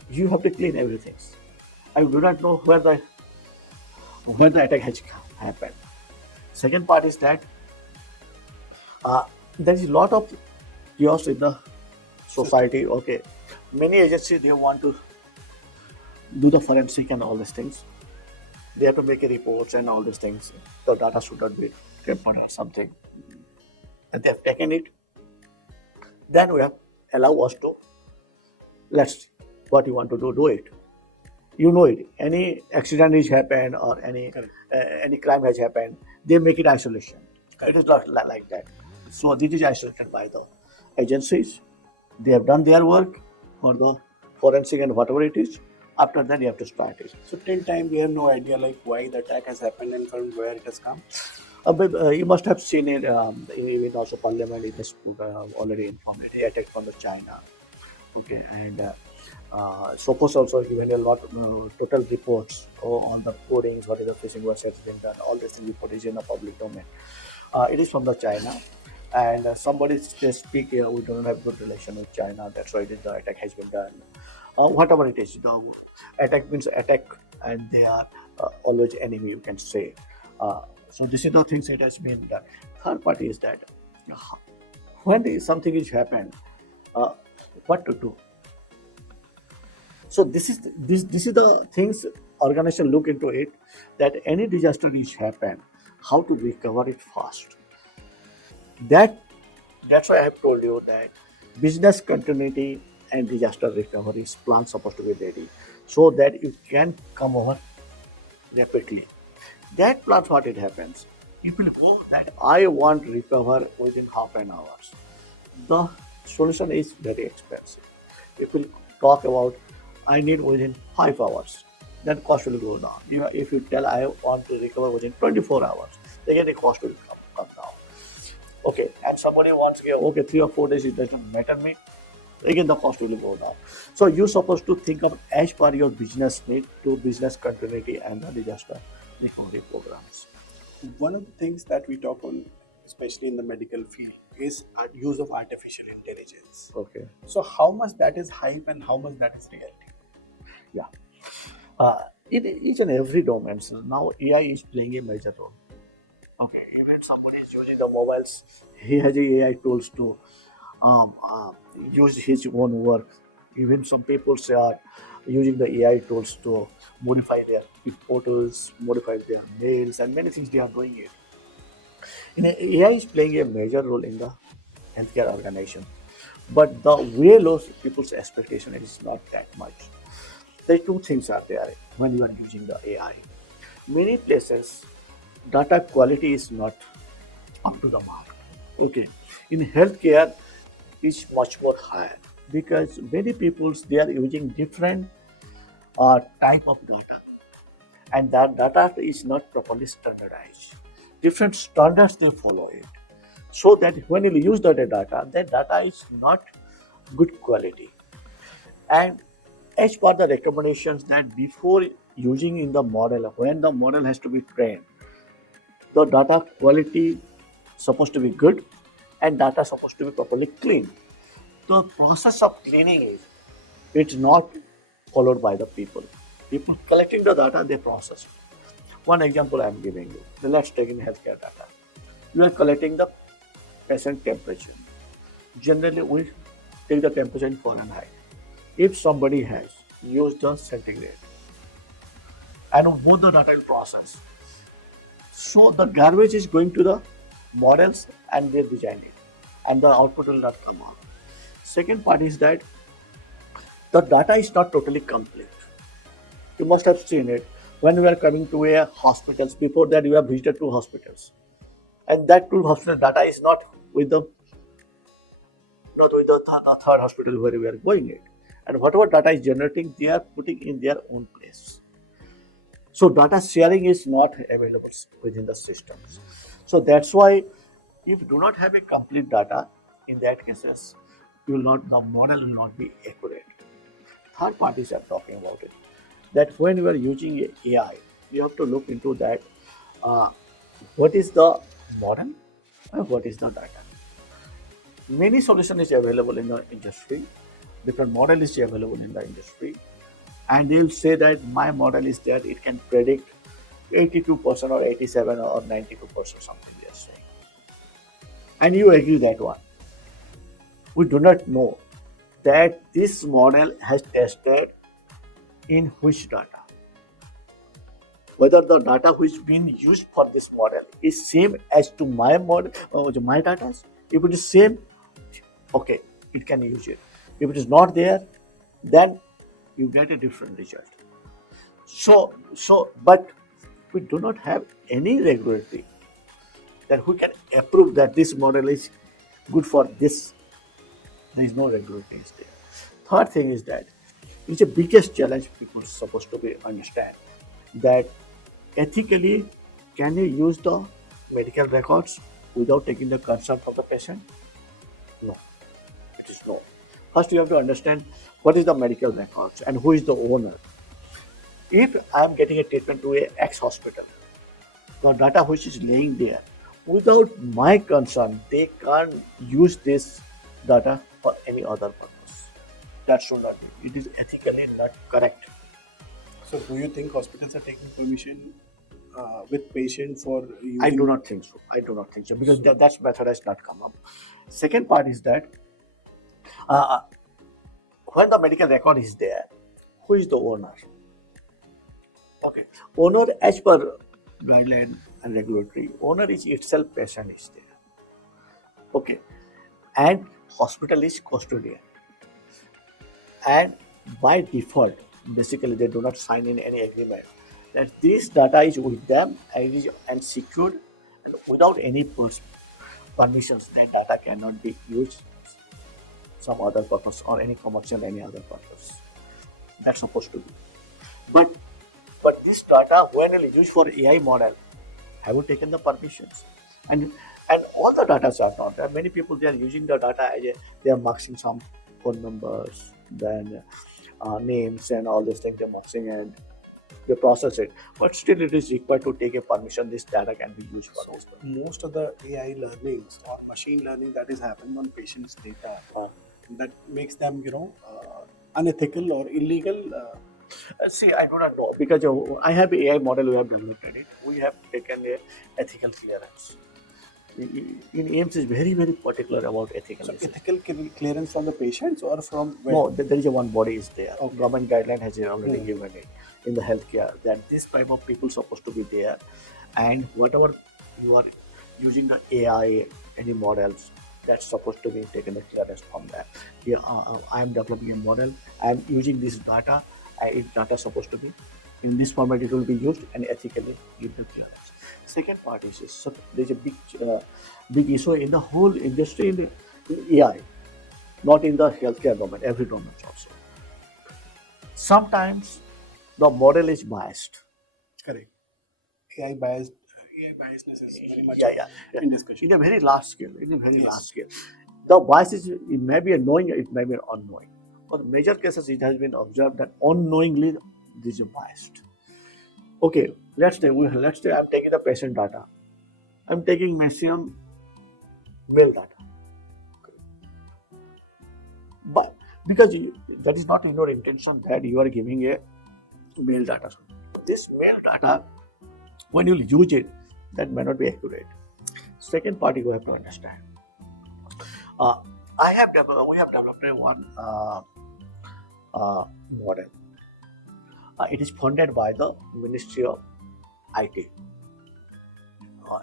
you have to clean everything. I do not know where the attack has happened. Second part is that uh, there is a lot of chaos in the System. society. Okay, many agencies they want to do the forensic and all these things. They have to make a reports and all these things. The data should not be tampered or something. And they have taken it. Then we have allow us to let's what you want to do it. You know it. Any accident has happened or Correct. any crime has happened, they make it isolation. It Correct. is not like that. So this is isolated by the agencies. They have done their work for the forensic and whatever it is. After that, you have to start it. So till time we have no idea like why the attack has happened and from where it has come. You must have seen it. Even also Parliament it has already informed it. Attack from the China. Okay, and Sophos also given a lot total reports on the codings, what is the phishing was has been done. All this report is in the public domain. It is from the China, and somebody just speak here. We don't have good relation with China. That's why the attack has been done. Whatever it is, the attack means attack, and they are always enemy. You can say. So this is the things that has been done. Third part is that when something is happened, uh, what to do. So this is the things organization look into it that any disaster is happen, how to recover it fast. That that's why I have told you that business continuity and disaster recovery plan supposed to be ready so that you can come over rapidly. That plan what it happens. People hope that I want recover within half an hour. The solution is very expensive. People talk about I need within 5 hours, then cost will go down. If you tell I want to recover within 24 hours, again the cost will come down. Okay, and somebody wants to okay 3 or 4 days it doesn't matter me, again the cost will go down. So you're supposed to think of as per your business need to business continuity and the disaster recovery programs. One of the things that we talk on, especially in the medical field, is use of artificial intelligence. Okay, So how much that is hype and how much that is reality? yeah. In each and every domain, so now AI is playing a major role. Okay, even somebody is using the mobiles, he has AI tools to um, uh, use his own work. Even some people say are using the AI tools to modify their photos, modify their mails, and many things they are doing it. And AI is playing a major role in the healthcare organization. but the way low people's expectation is not that much. There two things are there when you are using the AI. Many places, data quality is not up to the mark. Okay, in healthcare, it's much more higher because many peoples they are using different type of data, and that data is not properly standardized. Different standards they follow it, so that when you use the data, that data is not good quality. And as per the recommendations that before using in the model, when the model has to be trained, the data quality supposed to be good and data supposed to be properly clean. The process of cleaning is it's not followed by the people. People collecting the data, they process it. One example I am giving you. Let's take in healthcare data. You are collecting the patient temperature. Generally, we take the temperature in Fahrenheit. If somebody has used the centigrade and both the data will process, so the garbage is going to the models and they design it, and the output will not come out. Second part is that the data is not totally complete. You must have seen it when we are coming to a hospitals. Before that, you have visited two hospitals, and that two hospital data is with the not with the third hospital where we are going it. And whatever data is generating, they are putting in their own place. So data sharing is not available within the systems. So that's why if you do not have a complete data, in that cases, you will not the model will not be accurate. Third parties are talking about it. That when you are using AI, you have to look into that. Uh, what is the model and what is the data? Many solution is available in the industry. Different model is available in the industry, and they'll say that my model is there. It can predict 82% or 87 or 92% something they are saying, and you agree that one. We do not know that this model has tested in which data, whether the data which been used for this model is same as to my model, my data. If it is same, okay, it can use it. If it is not there, then you get a different result. But we do not have any regulatory that we can approve that this model is good for this. There is no regulatory there. Third thing is that it's the biggest challenge people are supposed to be understand that ethically can you use the medical records without taking the consent of the patient? No, it is no. First, you have to understand what is the medical records and who is the owner. If I am getting a treatment to a X hospital, the data which is laying there, without my consent, they can't use this data for any other purpose. That should not be. It is ethically not correct. So, do you think hospitals are taking permission with patient for I do using? not think so. I do not think so because that method has not come up. Second part is that uh, when the medical record is there, who is the owner? Okay, owner as per guideline and regulatory, owner is itself patient is there. Okay, and hospital is custodian, and by default, basically they do not sign in any agreement that this data is with them and secured and without any permissions. That data cannot be used some other purpose or any commercial any other purpose. That's supposed to be. But this data when it is used for AI model, have you taken the permissions? And all the data are not there. Many people they are using the data as they are marking some phone numbers, then names and all these things they're marking and they process it. But still it is required to take a permission. This data can be used for So, this purpose. most of the AI learnings or machine learning that is happening on patients' data that makes them, unethical or illegal. See, I do not know because I have AI model. We have developed it. We have taken a ethical clearance. In AIIMS is very particular about ethical So, issues. ethical clearance from the patients or from where? No, there is a one body is there. Okay. Government guideline has already Hmm. given it in the healthcare that this type of people supposed to be there, and whatever you are using the AI any models, that's supposed to be taken the clearance from that. Yeah, I am developing a model. I am using this data. If data supposed to be in this format, it will be used and ethically give the clearance. Second part is there's a big issue in the whole industry in AI, not in the healthcare domain, every domain also. Sometimes the model is biased. Correct. AI bias, AI biasness is very much Yeah. in discussion. In a very large scale, Yes. large scale. The bias is, it may be a knowing, it may be unknowing. For major cases, it has been observed that unknowingly this is biased. Okay, let's say I'm taking the patient data. I'm taking maximum male data, but because that is not in your intention that you are giving a male data. This male data, when you use it, that may not be accurate. Second part you have to understand. Uh, we have developed a one model. It is funded by the Ministry of IT,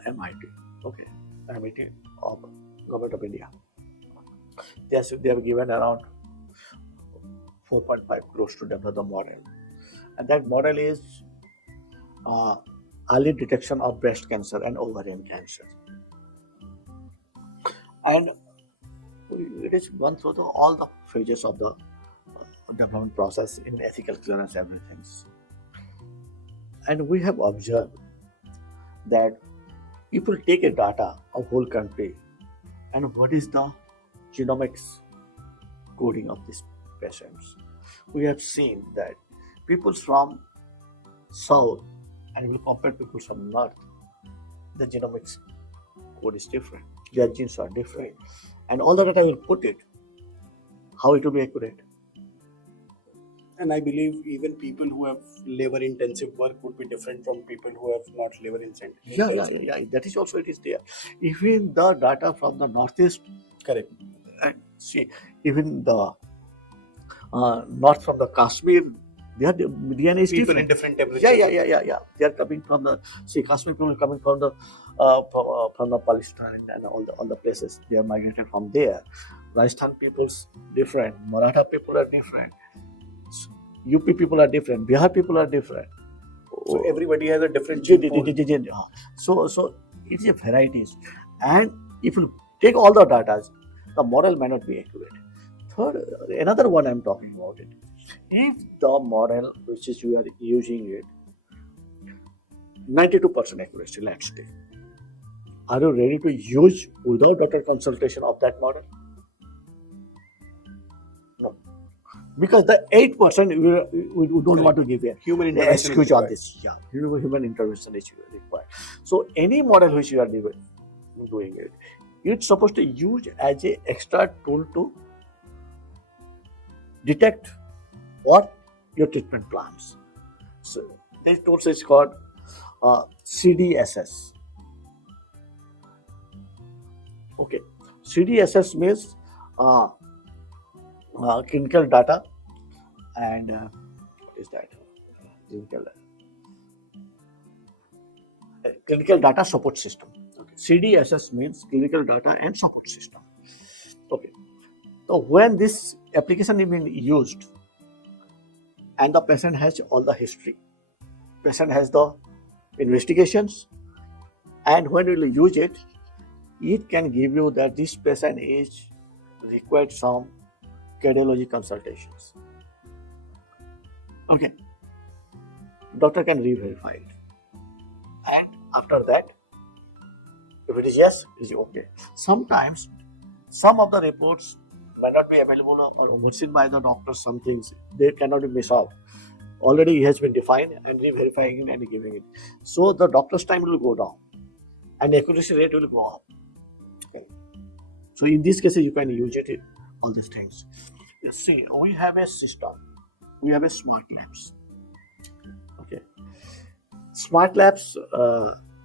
MIT. Okay, MIT of Government of India. They have given around 4.5 crores to develop the model, and that model is uh, early detection of breast cancer and ovarian cancer, and it is gone through all the phases of the development process in ethical clearance, everything. And we have observed that if you take a data of whole country and what is the genomics coding of these patients, we have seen that people from south and we compare people from north, the genomics code is different, their genes are different, and all the data will put it, how it will be accurate. And I believe even people who have labor intensive work would be different from people who have not labor intensive. Yeah. That is also it is there. Even the data from the northeast, Correct. and see, even the north from the Kashmir, their DNA is People different. in different temperatures. Yeah. They are coming from the Kashmir people coming from the Palestine and all the places. They are migrated from there. Rajasthan people's different. Maratha people are different. UP people are different. Bihar people are different. So everybody has a different Yeah, gene pool. So it's a varieties, and if you take all the data, the model may not be accurate. Third, another one I'm talking about it. If the model which is you are using it 92% accuracy, let's say, are you ready to use without doctor consultation of that model? No, because the 8% we don't want to give a Human intervention is excuse on required. this. Yeah, human intervention is required. So any model which you are doing it, it's supposed to use as a extra tool to detect what your treatment plans. So this tool is called CDSS. Okay, CDSS means uh, clinical data and what is that? Clinical data support system. Okay. CDSS means clinical data and support system. Okay. So when this application is being used and the patient has all the history, patient has the investigations, and when you use it, it can give you that this patient is required some cardiology consultations. Okay. Doctor can re-verify it. And after that, if it is yes, it is okay. Sometimes some of the reports may not be available or seen by the doctor, some things they cannot be missed out. Already it has been defined and re-verifying it and giving it. So the doctor's time will go down and accuracy rate will go up. Okay. So in these cases, you can use it in all these things. You see, we have a system. We have a smart labs. Okay. Smart labs,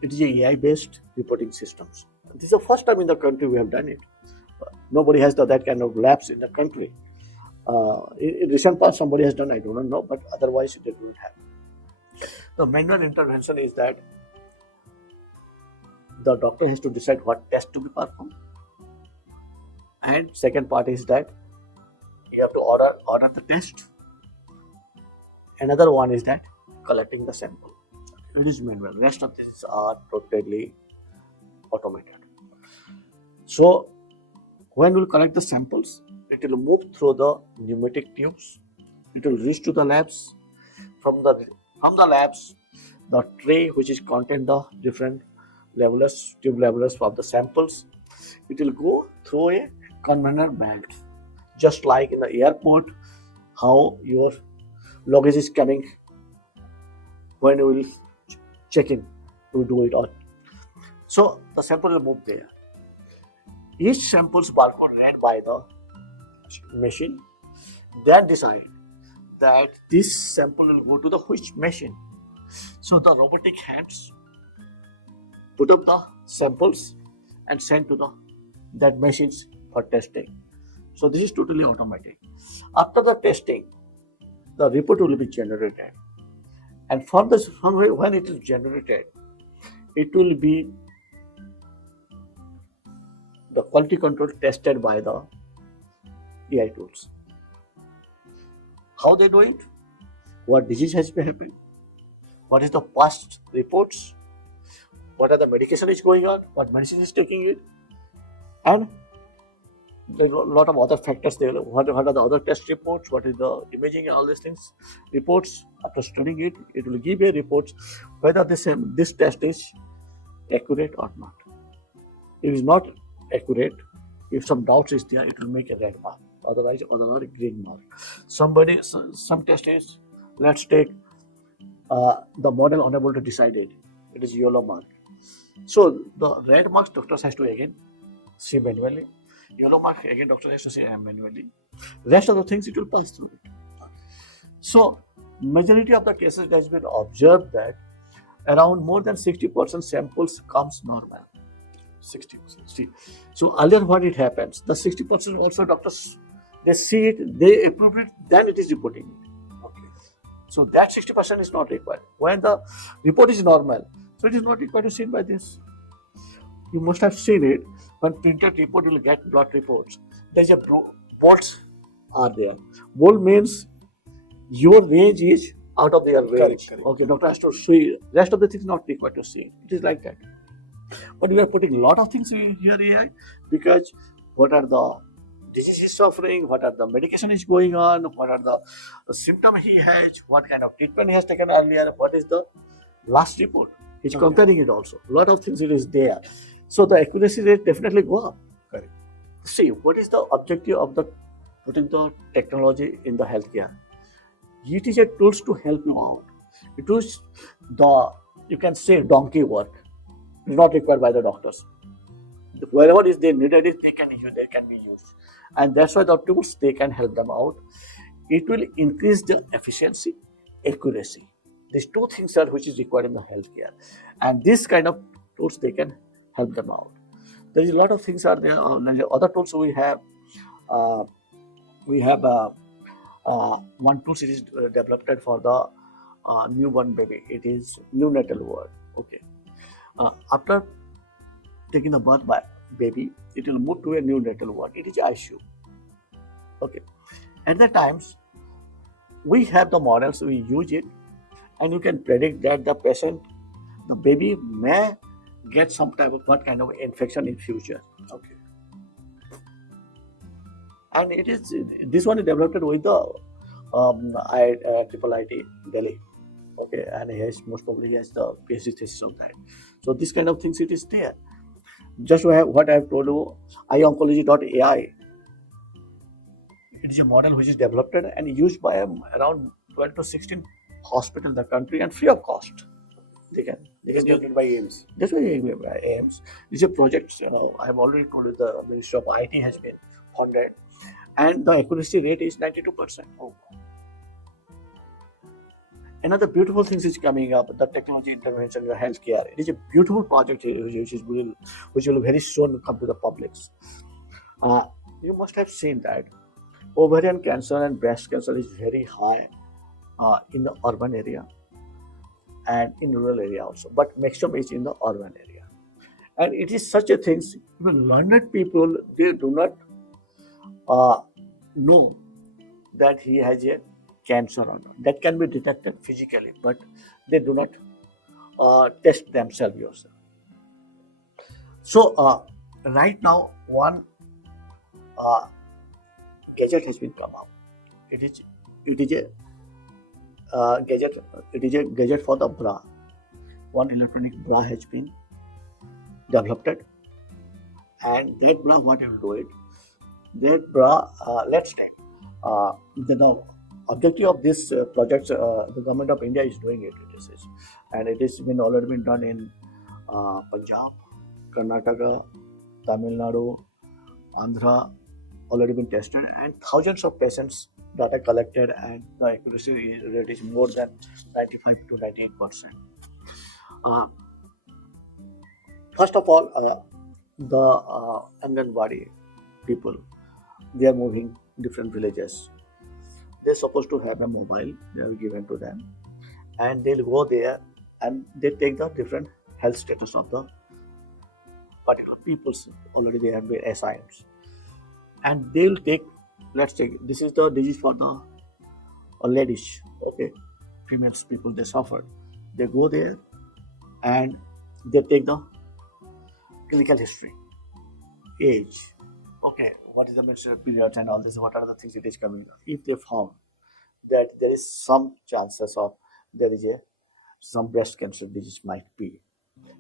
it is a AI-based reporting systems. This is the first time in the country we have done it. Nobody has that kind of labs in the country. In recent past, somebody has done, I do not know, but otherwise they don't have. The manual intervention is that the doctor has to decide what test to be performed, And second part is that you have to order the test. Another one is that collecting the sample. It is manual. Rest of things are totally automated. So when we collect the samples, it will move through the pneumatic tubes. It will reach to the labs. From the labs, the tray which is contain the different tube levelers of the samples, it will go through a conveyor belt. Just like in the airport, how your luggage is coming when you will check in to do it all. So the sample will move there. Each sample's barcode read by the machine, then decide that this sample will go to the which machine. So the robotic hands put up the samples and send to the that machines for testing. So this is totally automatic. After the testing, the report will be generated, and from when it is generated, it will be the quality control tested by the AI tools. How they do it? What disease has been happening? What is the past reports? What are the medication is going on? What medicine is taking it? And there are a lot of other factors there. What are the other test reports? What is the imaging and all these things? Reports. After studying it, it will give a report whether this test is accurate or not. If it is not accurate, if some doubts is there, it will make a red mark. Otherwise green mark. Some test is, let's take the model unable to decide it. It is yellow mark. So the red marks doctors has to again see manually. Yellow mark again doctor has to see manually. Rest of the things it will pass through it. So majority of the cases it has been observed that around more than 60% samples comes normal. 60%. See. So earlier what it happens, the 60% also doctors they see it, they approve it, then it is reporting it. Okay. So that 60% is not required. When the report is normal, so it is not required to see it by this. You must have seen it when printed report will get blood reports. There is a bolts are there. Bolt means your range is out of their range. Correct. Okay, doctor has to see. Rest of the things not required to see. It is like that. But we are putting a lot of things in here AI because what are the disease is suffering, what are the medication is going on, what are the symptoms he has, what kind of treatment he has taken earlier, what is the last report. He's comparing it also. A lot of things it is there. So the accuracy rate definitely go up. Correct. See, what is the objective of the putting the technology in the healthcare? It is a tools to help you out. It is the, you can say, donkey work. It is not required by the doctors. Wherever is they needed it, they can be used. And that's why the tools, they can help them out. It will increase the efficiency, accuracy. These two things are which is required in the healthcare. And this kind of tools, they can help them out. There is a lot of things are there. Other tools we have. One tool is developed for the newborn baby. It is neonatal ward. Okay. After taking the birth by baby, it will move to a neonatal ward. It is ICU. Okay. At the times, we have the models, we use it, and you can predict that the patient, the baby may get some type of what kind of infection in future. Okay. And it is this one is developed with the IIT Delhi. Okay, and he has most probably has the PhD thesis on that. So this kind of things it is there. Just what I have told you, ioncology.ai. It is a model which is developed and used by around 12 to 16 hospitals in the country and free of cost. They can developed by AIIMS. That's why AIIMS. It's a project. I have already told you the Ministry of IT has been funded, and the accuracy rate is 92%. Oh. Another beautiful thing is coming up, the technology intervention in the healthcare. It is a beautiful project which will very soon come to the public. You must have seen that ovarian cancer and breast cancer is very high in the urban area and in rural area also, but maximum is in the urban area. And it is such a thing, even learned people, they do not uh, know that he has a cancer or not. That can be detected physically, but they do not test themselves yourself. So right now, one uh, gadget has been come out. It is it is a gadget. It is a gadget for the bra. One electronic bra has been developed, and that bra, what it will do it? That bra, let's take the objective of this project. The government of India is doing it. And it has been already been done in Punjab, Karnataka, Tamil Nadu, Andhra, already been tested, and thousands of patients data collected, and the accuracy rate is more than 95 to 98%. Uh, First of all, the Anganwadi people, they are moving different villages. They're supposed to have a mobile, they are given to them, and they'll go there and they take the different health status of the particular peoples. Already they have been assigned, and they'll take, let's take, this is the disease for the ladies, okay, females people, they suffer. They go there and they take the clinical history, age, okay, what is the menstrual periods and all this, what are the things it is coming. If they found that there is some chances of there is a some breast cancer disease might be,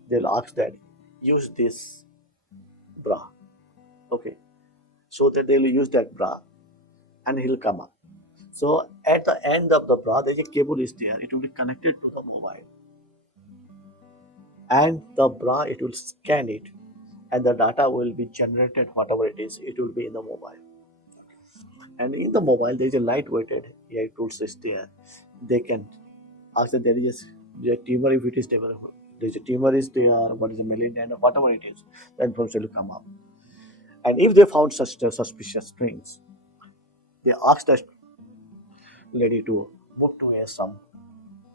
they'll ask that use this bra, okay, so that they'll use that bra and he'll come up. So at the end of the bra, there's a cable is there. It will be connected to the mobile, and the bra it will scan it, and the data will be generated. Whatever it is, it will be in the mobile. And in the mobile, there is a lightweighted AI tools is there. They can ask that there is a tumor if it is developed. There is a tumor is there. What is the malignant? Whatever it is, the information will come up. And if they found such suspicious things, they ask that lady to move to some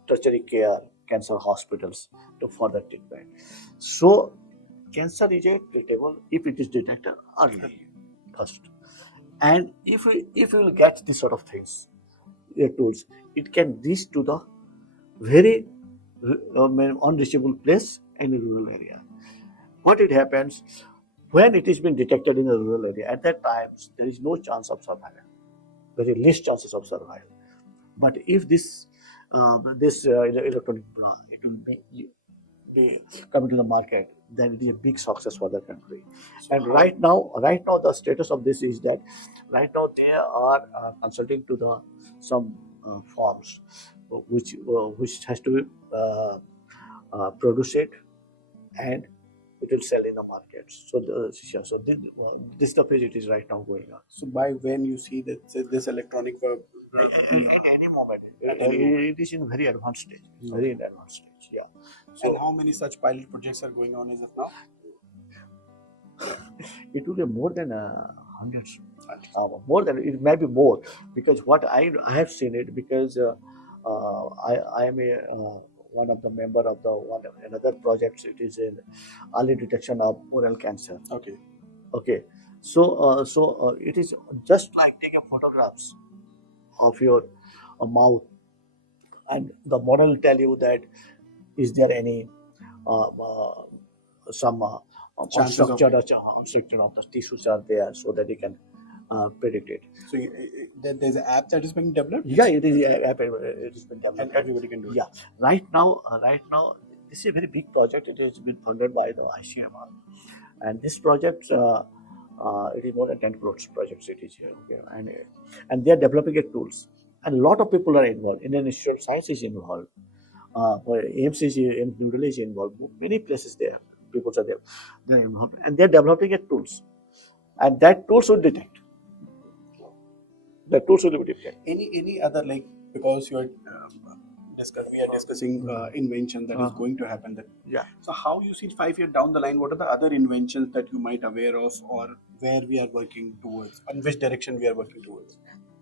tertiary care cancer hospitals to further treatment. So cancer is a treatable if it is detected early first. And if we will get this sort of things, tools, it can reach to the very unreachable place in a rural area. What it happens when it is been detected in a rural area, at that time there is no chance of survival, very least chances of survival. But if this electronic bra, it will be coming to the market, then it is a big success for the country. And right now, the status of this is that right now they are consulting to the some forms which has to be produce it, and it will sell in the market. So this is the phase it is right now going on. So by when you see that this electronic At any moment, at any moment. it is in very advanced stage. Very advanced stage. Yeah. And So how many such pilot projects are going on as of now? it will be more than hundreds. More than it may be more, because what I have seen it, because I am a one of the member of the one another project. It is in early detection of oral cancer. Okay. Okay, so it is just like taking photographs of your mouth, and the model will tell you that is there any uh, uh, some Chances of unstructured of the tissues are there, so that you can predict it. so there's an app that is being developed. Yeah, it is. It has been developed. And everybody can do it. Yeah, right now, this is a very big project. It has been funded by the ICMR, and this project, it is more than 10 crores projects. It is here, okay, and they are developing a tools, and a lot of people are involved. Indian Institute of Science is involved. AIIMS is AIIMS New Delhi is involved. Many places there, people are there. They are involved, and they are developing a tools, and that tools will detect. The tools will be detect. Any other, like, because we are discussing invention that is going to happen. That Yeah. So how you see 5 years down the line? What are the other inventions that you might aware of, or where we are working towards, and which direction we are working towards?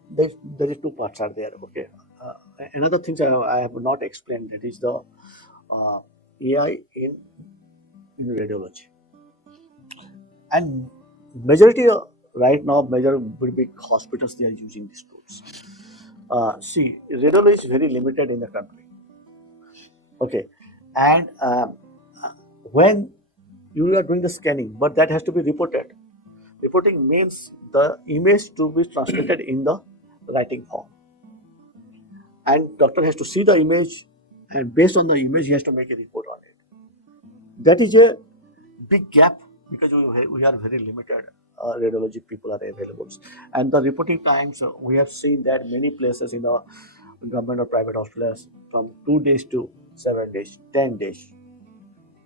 There is two parts are there. Okay. Another thing I have not explained, that is the AI in radiology, and majority right now, major big hospitals, they are using these tools. See, radiology is very limited in the country. Okay, and when you are doing the scanning, but that has to be reported. Reporting means the image to be translated in the writing form, and doctor has to see the image, and based on the image, he has to make a report on it. That is a big gap because we are very limited. Radiology people are available, and the reporting times we have seen that many places in the government or private hospitals from 2 days to 7 days, 10 days.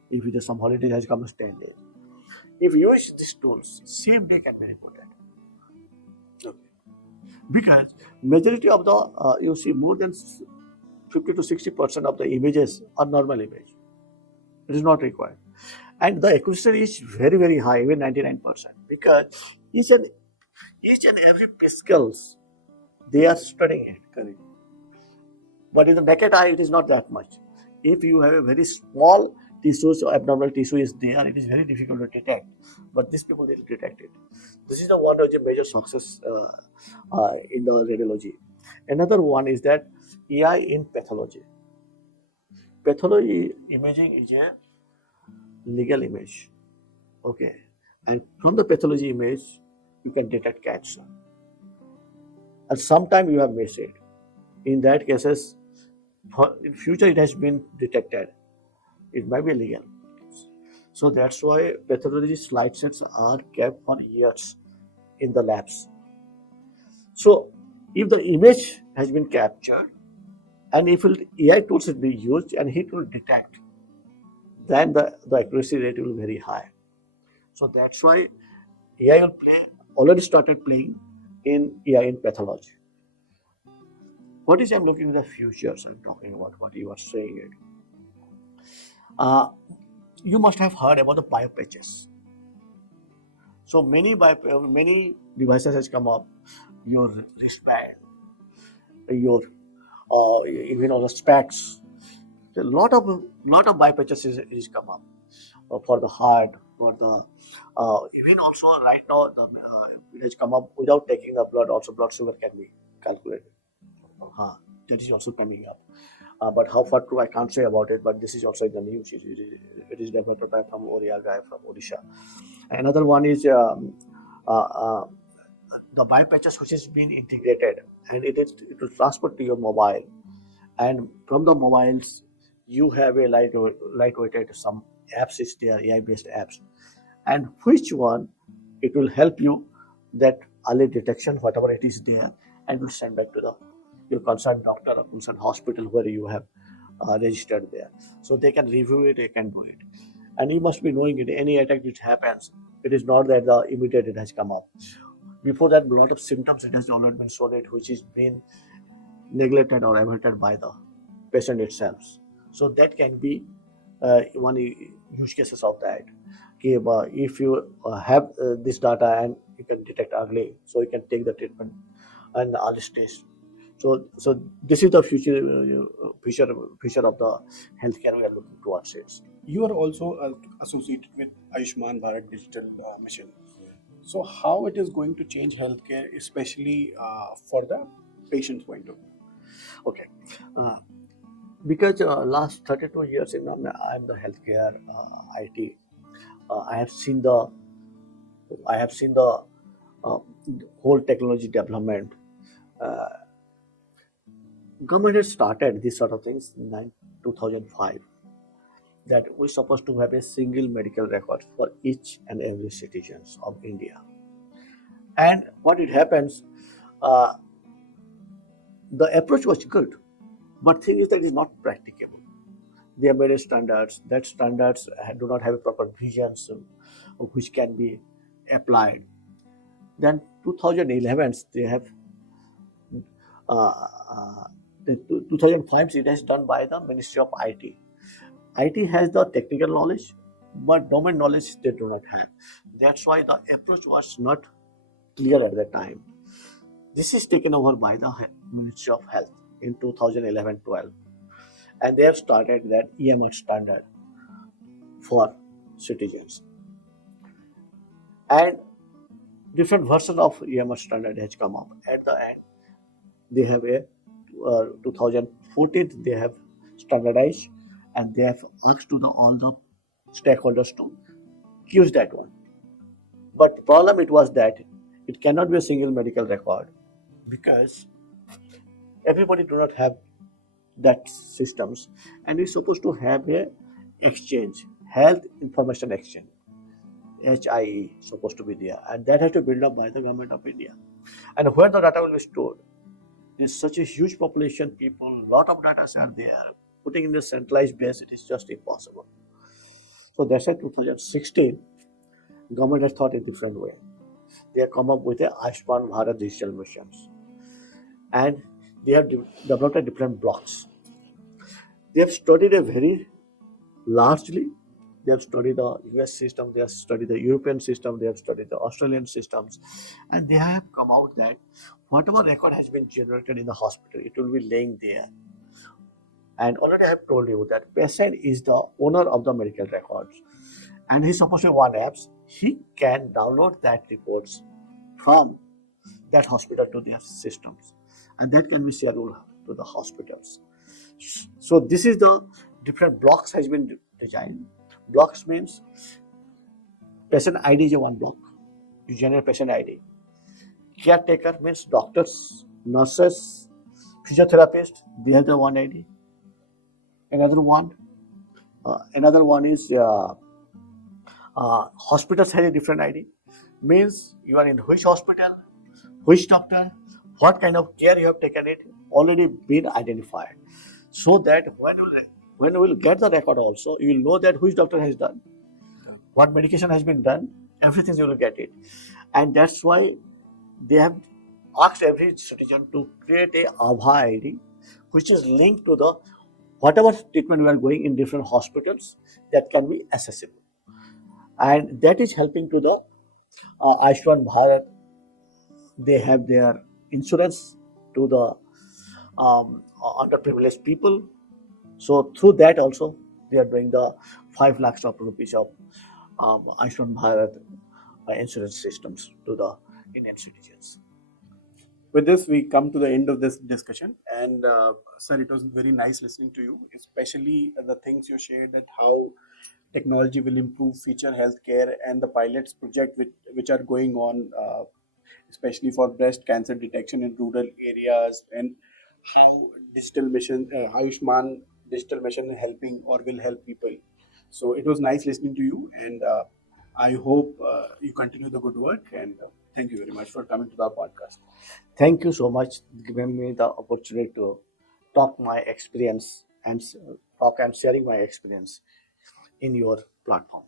If it is some holiday has come, 10 days. If you use these tools, same day can be reported. Okay. Because majority of the you see more than 50 to 60% of the images are normal image. It is not required, and the accuracy is very high, even 99%. Because each and each and every pixels they are studying it. Correct. But in the naked eye, it is not that much. If you have a very small tissue or abnormal tissue is there, it is very difficult to detect. But these people will detect it. This is the one of the major success in the radiology. Another one is that AI in pathology. Pathology imaging is a legal image. Okay. And from the pathology image, you can detect cancer. And sometimes you have missed it. In that cases, in future it has been detected. It might be illegal. So that's why pathology slide sets are kept for years in the labs. So if the image has been captured and if AI tools will be used and it will detect, then the accuracy rate will be very high. So that's why AI will play, already started playing in AI in pathology. What is I'm looking at the futures I'm talking about what you are saying it. Uh, you must have heard about the biopatches. So many devices has come up. Your wristband, your even on the specs. A lot of bypatches is come up for the heart, for the even also right now it has come up without taking the blood. Also, blood sugar can be calculated. That is also coming up. But how far true I can't say about it. But this is also in the news. It is developed by from Oriya guy from Odisha. Another one is uh, uh, the bypatches which is being integrated, and it will transport to your mobile, and from the mobiles you have a lightweighted some apps is there, AI based apps, and which one it will help you that early detection whatever it is there, and will send back to the your concerned doctor or concerned hospital where you have registered there, so they can review it, they can do it. And you must be knowing it, any attack which happens, it is not that the immediate it has come up. Before that, a lot of symptoms it has already been shown it, which is been neglected or avoided by the patient itself. So that can be one use cases of that. Okay, but if you have this data and you can detect early, so you can take the treatment and the early stage. So this is the future of the healthcare we are looking towards it. You are also associated with Ayushman Bharat Digital Mission. So how it is going to change healthcare, especially for the patient's point of view? Okay, uh, because last 32 years in I'm the healthcare IT. I have seen the uh, whole technology development. Uh, Government has started these sort of things in 2005 that we're supposed to have a single medical record for each and every citizens of India. And what it happens, uh, the approach was good, but thing is that it is not practicable. They have made a standards. That standards do not have a proper visions which can be applied. Then 2011 they have uh, uh, the 2005 it has done by the Ministry of IT. IT has the technical knowledge, but domain knowledge they do not have. That's why the approach was not clear at that time. This is taken over by the Ministry of Health in 2011-12, and they have started that EMR standard for citizens. And different version of EMS standard has come up. At the end, they have a 2014 they have standardized, and they have asked to all the stakeholders to use that one. But the problem it was that it cannot be a single medical record because everybody do not have that systems, and it's supposed to have a exchange, health information exchange, HIE supposed to be there, and that has to be built up by the government of India. And where the data will be stored, there's such a huge population, people, lot of data are there. Putting in the centralized base, it is just impossible. So that's why 2016, government has thought a different way. They have come up with a Ayushman Bharat digital missions, and they have developed a different blocks. They have studied a very largely. They have studied the US system, they have studied the European system, they have studied the Australian systems, and they have come out that whatever record has been generated in the hospital, it will be laying there. And already I have told you that patient is the owner of the medical records, and he's supposed to have one apps. He can download that reports from that hospital to their systems, and that can be shared to the hospitals. So this is the different blocks has been designed. Blocks means patient ID is a one block. You generate patient ID. Caretaker means doctors, nurses, physiotherapists. They have the one ID. Another one, another one is hospitals have a different ID. Means you are in which hospital, which doctor, what kind of care you have taken it, already been identified. So that when you will get the record also, you will know that which doctor has done, what medication has been done, everything you will get it. And that's why they have asked every citizen to create a Abha ID, which is linked to the whatever treatment we are going in different hospitals that can be accessible. And that is helping to the Ayushman Bharat. They have their insurance to the underprivileged people. So through that also, they are doing the 5 lakhs of rupees of Ayushman Bharat insurance systems to the Indian citizens. With this, we come to the end of this discussion. And sir, it was very nice listening to you, especially the things you shared that how technology will improve future healthcare and the pilots project which are going on, especially for breast cancer detection in rural areas, and how digital mission, Ayushman digital mission helping or will help people. So it was nice listening to you, and I hope you continue the good work. And thank you very much for coming to the podcast. Thank you so much giving me the opportunity to talk my experience and talk and sharing my experience in your platform.